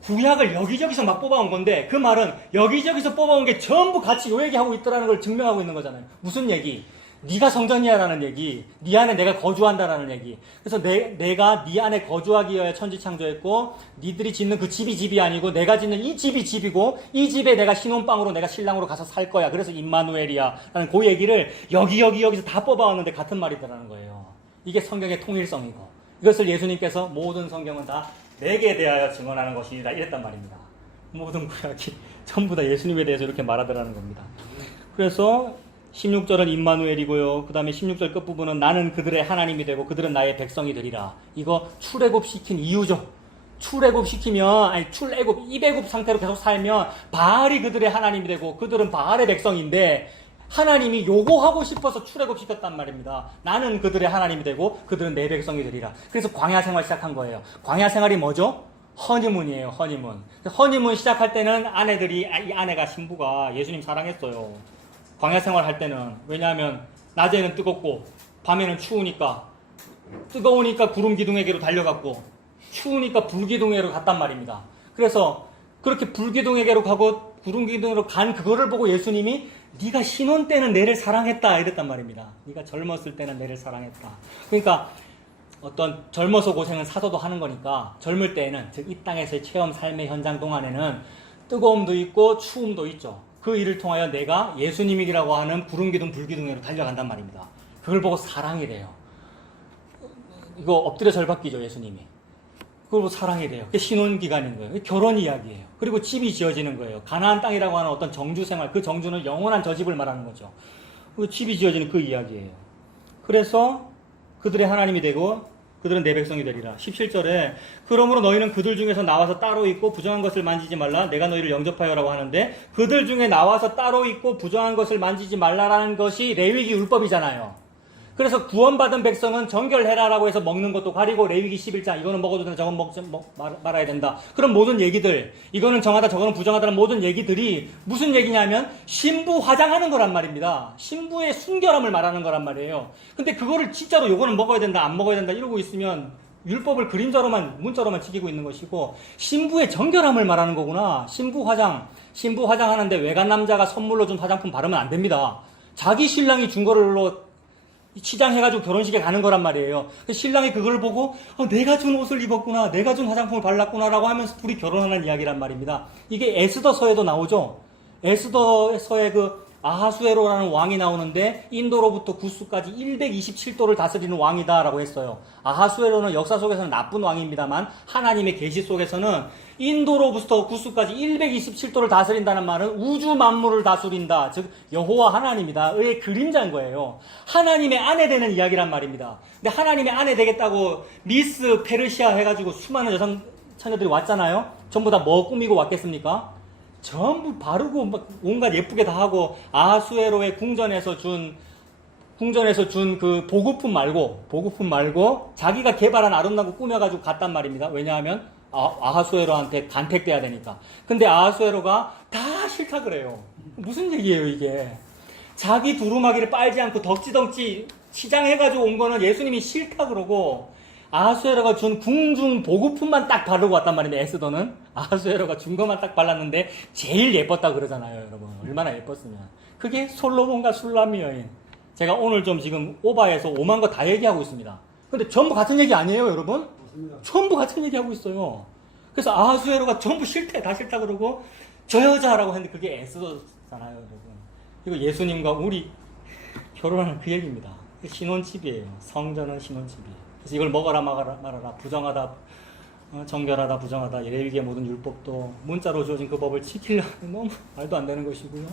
구약을 여기저기서 막 뽑아온 건데, 그 말은 여기저기서 뽑아온 게 전부 같이 요 얘기하고 있더라는 걸 증명하고 있는 거잖아요. 무슨 얘기? 네가 성전이야라는 얘기, 네 안에 내가 거주한다라는 얘기. 그래서 내가 네 안에 거주하기 위하여 천지 창조했고, 니들이 짓는 그 집이 집이 아니고 내가 짓는 이 집이 집이고, 이 집에 내가 신혼방으로 내가 신랑으로 가서 살 거야. 그래서 임마누엘이야라는 그 얘기를 여기서 다 뽑아왔는데 같은 말이더라는 거예요. 이게 성경의 통일성이고, 이것을 예수님께서 모든 성경은 다 내게 대하여 증언하는 것이다 이랬단 말입니다. 모든 구약이 전부 다 예수님에 대해서 이렇게 말하더라는 겁니다. 그래서 16절은 임마누엘이고요. 그 다음에 16절 끝부분은 나는 그들의 하나님이 되고 그들은 나의 백성이 되리라. 이거 출애굽시킨 이유죠. 출애굽시키면, 입애굽 상태로 계속 살면 바알이 그들의 하나님이 되고 그들은 바알의 백성인데 하나님이 요구하고 싶어서 출애굽시켰단 말입니다. 나는 그들의 하나님이 되고 그들은 내 백성이 되리라. 그래서 광야 생활 시작한 거예요. 광야 생활이 뭐죠? 허니문이에요. 허니문. 허니문 시작할 때는 이 아내가 신부가 예수님 사랑했어요. 광야 생활 할 때는. 왜냐하면 낮에는 뜨겁고 밤에는 추우니까, 뜨거우니까 구름 기둥에게로 달려갔고 추우니까 불 기둥에게로 갔단 말입니다. 그래서 그렇게 불 기둥에게로 가고 구름 기둥으로 간 그거를 보고 예수님이 네가 신혼 때는 내를 사랑했다 이랬단 말입니다. 네가 젊었을 때는 내를 사랑했다. 그러니까 어떤 젊어서 고생은 사서도 하는 거니까 젊을 때에는, 즉 이 땅에서의 체험 삶의 현장 동안에는 뜨거움도 있고 추움도 있죠. 그 일을 통하여 내가 예수님이라고 하는 구름기둥 불기둥으로 달려간단 말입니다. 그걸 보고 사랑이래요. 이거 엎드려 절받기죠, 예수님이. 그걸 보고 사랑이래요. 그게 신혼기간인 거예요. 결혼 이야기예요. 그리고 집이 지어지는 거예요. 가나안 땅이라고 하는 어떤 정주생활, 그 정주는 영원한 저 집을 말하는 거죠. 그 집이 지어지는 그 이야기예요. 그래서 그들의 하나님이 되고 그들은 내 백성이 되리라. 17절에 그러므로 너희는 그들 중에서 나와서 따로 있고 부정한 것을 만지지 말라. 내가 너희를 영접하여라고 하는데 그들 중에 나와서 따로 있고 부정한 것을 만지지 말라라는 것이 레위기 율법이잖아요. 그래서 구원받은 백성은 정결해라라고 해서 먹는 것도 가리고 레위기 11장 이거는 먹어도 된다 저건 먹지 말아야 된다. 그런 모든 얘기들 이거는 정하다 저거는 부정하다는 모든 얘기들이 무슨 얘기냐면 신부 화장하는 거란 말입니다. 신부의 순결함을 말하는 거란 말이에요. 근데 그거를 진짜로 요거는 먹어야 된다 안 먹어야 된다 이러고 있으면 율법을 그림자로만 문자로만 지키고 있는 것이고 신부의 정결함을 말하는 거구나. 신부 화장하는데 외간 남자가 선물로 준 화장품 바르면 안 됩니다. 자기 신랑이 준 거로 치장해가지고 결혼식에 가는 거란 말이에요. 신랑이 그걸 보고 내가 준 옷을 입었구나, 내가 준 화장품을 발랐구나라고 하면서 둘이 결혼하는 이야기란 말입니다. 이게 에스더서에도 나오죠. 에스더서에 그 아하수에로라는 왕이 나오는데 인도로부터 구스까지 127도를 다스리는 왕이다라고 했어요. 아하수에로는 역사 속에서는 나쁜 왕입니다만 하나님의 계시 속에서는 인도로부터 구스까지 127도를 다스린다는 말은 우주 만물을 다스린다. 즉 여호와 하나님이다. 의 그림자인 거예요. 하나님의 아내 되는 이야기란 말입니다. 근데 하나님의 아내 되겠다고 미스 페르시아 해가지고 수많은 여성 처녀들이 왔잖아요. 전부 다 뭐 꾸미고 왔겠습니까? 전부 바르고 막 온갖 예쁘게 다 하고 아하수에로의 궁전에서 준 그 보급품 말고 자기가 개발한 아름다운 거 꾸며가지고 갔단 말입니다. 왜냐하면 아하수에로한테 간택돼야 되니까. 근데 아하수에로가 다 싫다 그래요. 무슨 얘기예요 이게? 자기 두루마기를 빨지 않고 덕지덕지 치장해가지고 온 거는 예수님이 싫다 그러고 아하수에로가 준 궁중 보급품만 딱 바르고 왔단 말입니다. 에스더는 아하수에로가 준 것만 딱 발랐는데 제일 예뻤다 그러잖아요, 여러분. 얼마나 예뻤으면. 그게 솔로몬과 술람미 여인. 제가 오늘 좀 지금 오바해서 오만 거 다 얘기하고 있습니다. 근데 전부 같은 얘기 아니에요, 여러분? 맞습니다. 전부 같은 얘기하고 있어요. 그래서 아하수에로가 전부 싫대, 다 싫다 그러고 저 여자라고 했는데 그게 에스더잖아요, 여러분. 이거 예수님과 우리 결혼하는 그 얘기입니다. 신혼집이에요. 성전은 신혼집이에요. 그래서 이걸 먹어라 말아라 부정하다 정결하다 부정하다 레위기의 모든 율법도 문자로 주어진 그 법을 지키려면 너무 말도 안 되는 것이고요.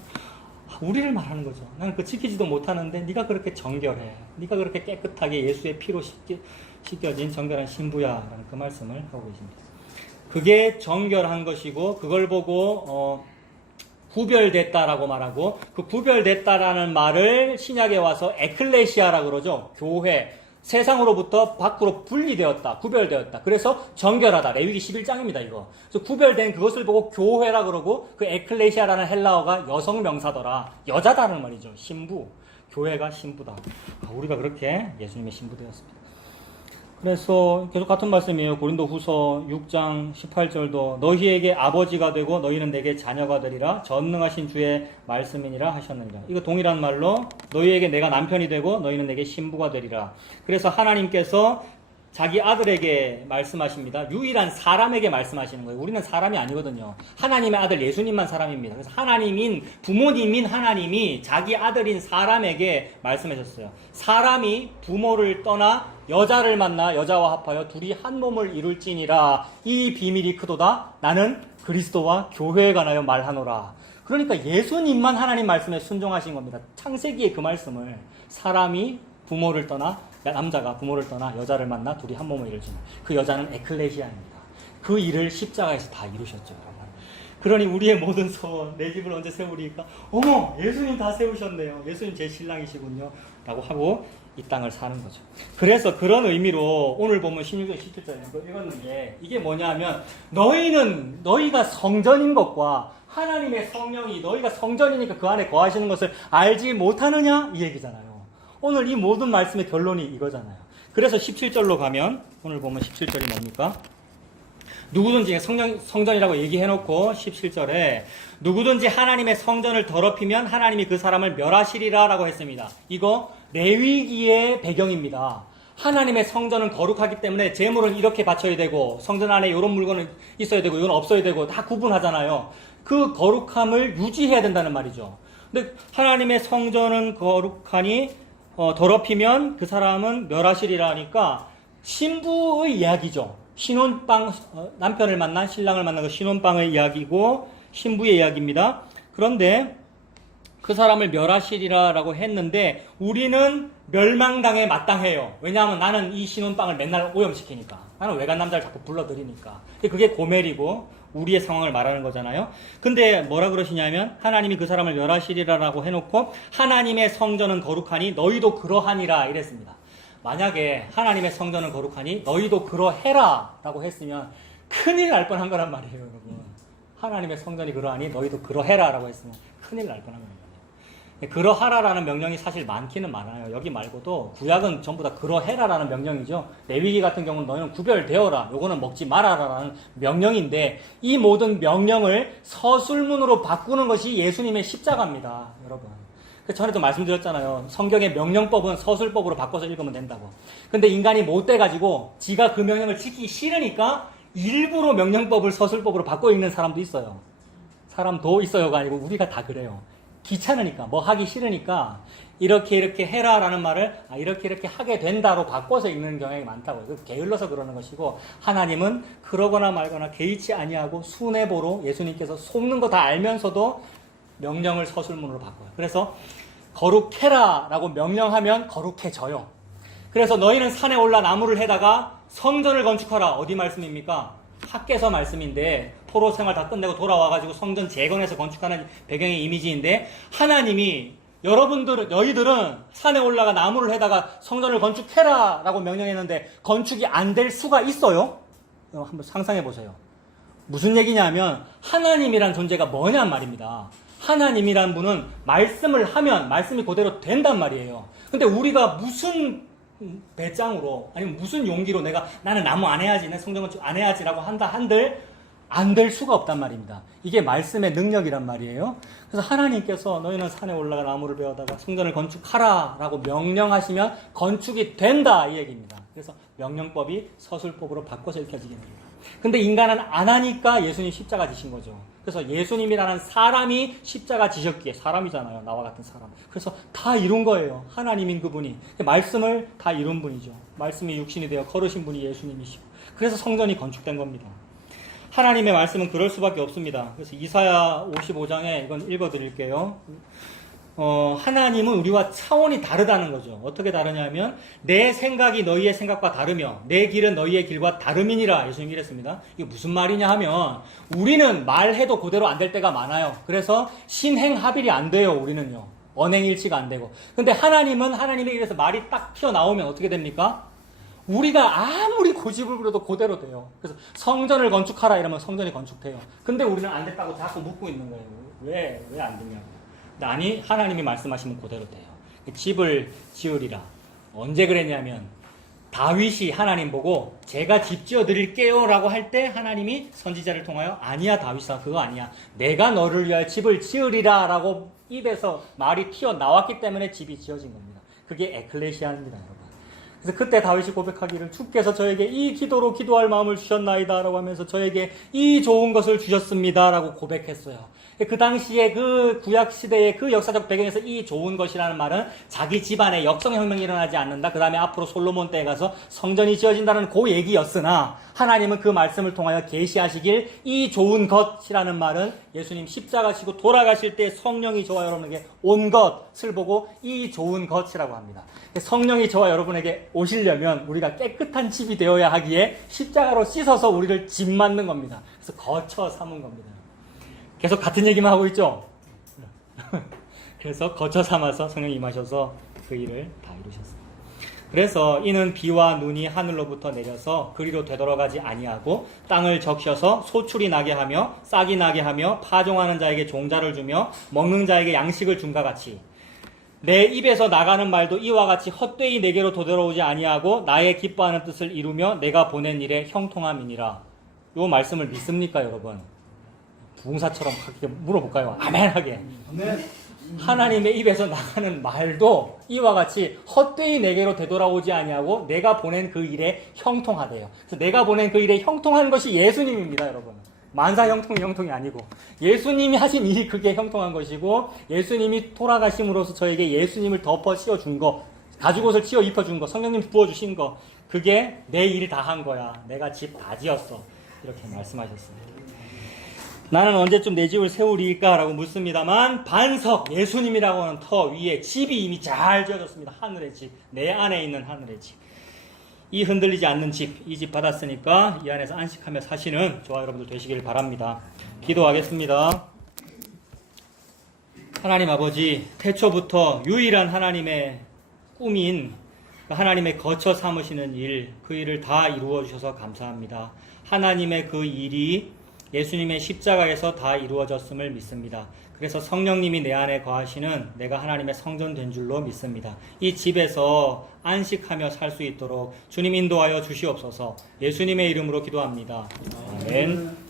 우리를 말하는 거죠. 나는 그 지키지도 못하는데 네가 그렇게 정결해, 네가 그렇게 깨끗하게 예수의 피로 씻겨진 정결한 신부야 라는 그 말씀을 하고 계십니다. 그게 정결한 것이고 그걸 보고 구별됐다라고 말하고 그 구별됐다라는 말을 신약에 와서 에클레시아라고 그러죠. 교회 세상으로부터 밖으로 분리되었다, 구별되었다. 그래서 정결하다. 레위기 11장입니다, 이거. 그래서 구별된 그것을 보고 교회라 그러고 그 에클레시아라는 헬라어가 여성 명사더라. 여자다는 말이죠. 신부. 교회가 신부다. 우리가 그렇게 예수님의 신부 되었습니다. 그래서 계속 같은 말씀이에요. 고린도후서 6장 18절도 너희에게 아버지가 되고 너희는 내게 자녀가 되리라. 전능하신 주의 말씀이니라 하셨느니라. 이거 동일한 말로 너희에게 내가 남편이 되고 너희는 내게 신부가 되리라. 그래서 하나님께서 자기 아들에게 말씀하십니다. 유일한 사람에게 말씀하시는 거예요. 우리는 사람이 아니거든요. 하나님의 아들 예수님만 사람입니다. 그래서 하나님인 부모님인 하나님이 자기 아들인 사람에게 말씀하셨어요. 사람이 부모를 떠나 여자를 만나 여자와 합하여 둘이 한 몸을 이룰지니라. 이 비밀이 크도다. 나는 그리스도와 교회에 관하여 말하노라. 그러니까 예수님만 하나님 말씀에 순종하신 겁니다. 창세기의 그 말씀을 사람이 부모를 떠나 남자가 부모를 떠나 여자를 만나 둘이 한 몸을 이루지는 그 여자는 에클레시아입니다. 그 일을 십자가에서 다 이루셨죠, 여러분. 그러니 우리의 모든 소원, 내 집을 언제 세우리까? 어머, 예수님 다 세우셨네요. 예수님 제 신랑이시군요. 라고 하고 이 땅을 사는 거죠. 그래서 그런 의미로 오늘 보면 16절, 17절에 읽었는데 이게 뭐냐면 너희가 성전인 것과 하나님의 성령이 너희가 성전이니까 그 안에 거하시는 것을 알지 못하느냐? 이 얘기잖아요. 오늘 이 모든 말씀의 결론이 이거잖아요. 그래서 17절로 가면 오늘 보면 17절이 뭡니까? 누구든지 성전이라고 얘기해놓고 17절에 누구든지 하나님의 성전을 더럽히면 하나님이 그 사람을 멸하시리라 라고 했습니다. 이거 레위기의 배경입니다. 하나님의 성전은 거룩하기 때문에 제물을 이렇게 바쳐야 되고 성전 안에 이런 물건은 있어야 되고 이건 없어야 되고 다 구분하잖아요. 그 거룩함을 유지해야 된다는 말이죠. 근데 하나님의 성전은 거룩하니 더럽히면 그 사람은 멸하시리라 하니까 신부의 이야기죠. 신혼방, 남편을 만난 신랑을 만난 그 신혼방의 이야기고 신부의 이야기입니다. 그런데 그 사람을 멸하시리라 라고 했는데 우리는 멸망당에 마땅해요. 왜냐하면 나는 이 신혼방을 맨날 오염시키니까. 나는 외간 남자를 자꾸 불러들이니까. 그게 고멜이고 우리의 상황을 말하는 거잖아요. 근데 뭐라 그러시냐면 하나님이 그 사람을 멸하시리라 라고 해놓고 하나님의 성전은 거룩하니 너희도 그러하니라 이랬습니다. 만약에 하나님의 성전은 거룩하니 너희도 그러해라 라고 했으면 큰일 날 뻔한 거란 말이에요, 여러분. 하나님의 성전이 그러하니 너희도 그러해라 라고 했으면 큰일 날 뻔한 거예요. 그러하라라는 명령이 사실 많기는 많아요. 여기 말고도 구약은 전부 다 그러해라라는 명령이죠. 레위기 같은 경우는 너희는 구별되어라. 요거는 먹지 말아라라는 명령인데 이 모든 명령을 서술문으로 바꾸는 것이 예수님의 십자가입니다. 여러분. 전에도 말씀드렸잖아요. 성경의 명령법은 서술법으로 바꿔서 읽으면 된다고. 근데 인간이 못돼가지고 지가 그 명령을 지키기 싫으니까 일부러 명령법을 서술법으로 바꿔 읽는 사람도 있어요. 사람도 있어요가 아니고 우리가 다 그래요. 귀찮으니까, 뭐 하기 싫으니까 이렇게 해라라는 말을 이렇게 하게 된다로 바꿔서 읽는 경향이 많다고요. 게을러서 그러는 것이고 하나님은 그러거나 말거나 개의치 아니하고 순애보로 예수님께서 속는 거 다 알면서도 명령을 서술문으로 바꿔요. 그래서 거룩해라라고 명령하면 거룩해져요. 그래서 너희는 산에 올라 나무를 해다가 성전을 건축하라. 어디 말씀입니까? 학개서 말씀인데 포로 생활 다 끝내고 돌아와가지고 성전 재건해서 건축하는 배경의 이미지인데 하나님이 너희들은 산에 올라가 나무를 해다가 성전을 건축해라 라고 명령했는데 건축이 안 될 수가 있어요? 한번 상상해 보세요. 무슨 얘기냐면 하나님이란 존재가 뭐냔 말입니다. 하나님이란 분은 말씀을 하면 말씀이 그대로 된단 말이에요. 근데 우리가 무슨 배짱으로 아니면 무슨 용기로 나는 나무 안 해야지, 내 성전 건축 안 해야지라고 한들 안 될 수가 없단 말입니다. 이게 말씀의 능력이란 말이에요. 그래서 하나님께서 너희는 산에 올라가 나무를 베어다가 성전을 건축하라 라고 명령하시면 건축이 된다 이 얘기입니다. 그래서 명령법이 서술법으로 바꿔서 읽혀지게 됩니다. 근데 인간은 안 하니까 예수님 십자가 지신 거죠. 그래서 예수님이라는 사람이 십자가 지셨기에, 사람이잖아요. 나와 같은 사람. 그래서 다 이룬 거예요. 하나님인 그분이. 말씀을 다 이룬 분이죠. 말씀이 육신이 되어 걸으신 분이 예수님이시고. 그래서 성전이 건축된 겁니다. 하나님의 말씀은 그럴 수밖에 없습니다. 그래서 이사야 55장에 이건 읽어드릴게요. 하나님은 우리와 차원이 다르다는 거죠. 어떻게 다르냐면 내 생각이 너희의 생각과 다르며 내 길은 너희의 길과 다름이니라 예수님이 이랬습니다. 이게 무슨 말이냐 하면 우리는 말해도 그대로 안 될 때가 많아요. 그래서 신행합일이 안 돼요. 우리는요. 언행일치가 안 되고. 근데 하나님은 하나님의 입에서 말이 딱 튀어나오면 어떻게 됩니까? 우리가 아무리 고집을 부려도 그대로 돼요. 그래서 성전을 건축하라 이러면 성전이 건축돼요. 근데 우리는 안 됐다고 자꾸 묻고 있는 거예요. 왜 안 되냐고. 아니, 하나님이 말씀하시면 그대로 돼요. 집을 지으리라. 언제 그랬냐면 다윗이 하나님 보고 제가 집 지어드릴게요 라고 할 때 하나님이 선지자를 통하여 아니야 다윗아 그거 아니야. 내가 너를 위하여 집을 지으리라 라고 입에서 말이 튀어나왔기 때문에 집이 지어진 겁니다. 그게 에클레시아입니다, 여러분. 그래서 그때 다윗이 고백하기를 주께서 저에게 이 기도로 기도할 마음을 주셨나이다 라고 하면서 저에게 이 좋은 것을 주셨습니다 라고 고백했어요. 그 당시에 그 구약시대의 그 역사적 배경에서 이 좋은 것이라는 말은 자기 집안에 역성혁명이 일어나지 않는다. 그 다음에 앞으로 솔로몬 때에 가서 성전이 지어진다는 그 얘기였으나 하나님은 그 말씀을 통하여 계시하시길 이 좋은 것이라는 말은 예수님 십자가 지고 돌아가실 때 성령이 저와 여러분에게 온 것을 보고 이 좋은 것이라고 합니다. 성령이 저와 여러분에게 오시려면 우리가 깨끗한 집이 되어야 하기에 십자가로 씻어서 우리를 집 만든 겁니다. 그래서 거처 삼은 겁니다. 계속 같은 얘기만 하고 있죠? 그래서 거처 삼아서 성령이 임하셔서 그 일을 다 이루셨습니다. 그래서 이는 비와 눈이 하늘로부터 내려서 그리로 되돌아가지 아니하고 땅을 적셔서 소출이 나게 하며 싹이 나게 하며 파종하는 자에게 종자를 주며 먹는 자에게 양식을 줌과 같이 내 입에서 나가는 말도 이와 같이 헛되이 내게로 되돌아오지 아니하고 나의 기뻐하는 뜻을 이루며 내가 보낸 일에 형통함이니라. 요 말씀을 믿습니까, 여러분? 부흥사처럼 그렇게 물어볼까요? 아멘하게. 아멘. 하나님의 입에서 나가는 말도 이와 같이 헛되이 내게로 되돌아오지 아니하고 내가 보낸 그 일에 형통하대요. 그래서 내가 보낸 그 일에 형통한 것이 예수님입니다, 여러분. 만사 형통이 아니고 예수님이 하신 일이 그게 형통한 것이고 예수님이 돌아가심으로써 저에게 예수님을 덮어 씌워준 거, 가죽옷을 씌워 입혀준 거, 성령님 부어주신 거, 그게 내 일 다 한 거야. 내가 집 다 지었어. 이렇게 말씀하셨습니다. 나는 언제쯤 내 집을 세우리까? 라고 묻습니다만 반석, 예수님이라고 하는 터 위에 집이 이미 잘 지어졌습니다. 하늘의 집, 내 안에 있는 하늘의 집. 이 흔들리지 않는 집, 이 집 받았으니까 이 안에서 안식하며 사시는 저와 여러분들 되시길 바랍니다. 기도하겠습니다. 하나님 아버지, 태초부터 유일한 하나님의 꿈인 하나님의 거처 삼으시는 일, 그 일을 다 이루어 주셔서 감사합니다. 하나님의 그 일이 예수님의 십자가에서 다 이루어졌음을 믿습니다. 그래서 성령님이 내 안에 거하시는 내가 하나님의 성전 된 줄로 믿습니다. 이 집에서 안식하며 살 수 있도록 주님 인도하여 주시옵소서. 예수님의 이름으로 기도합니다. 아멘.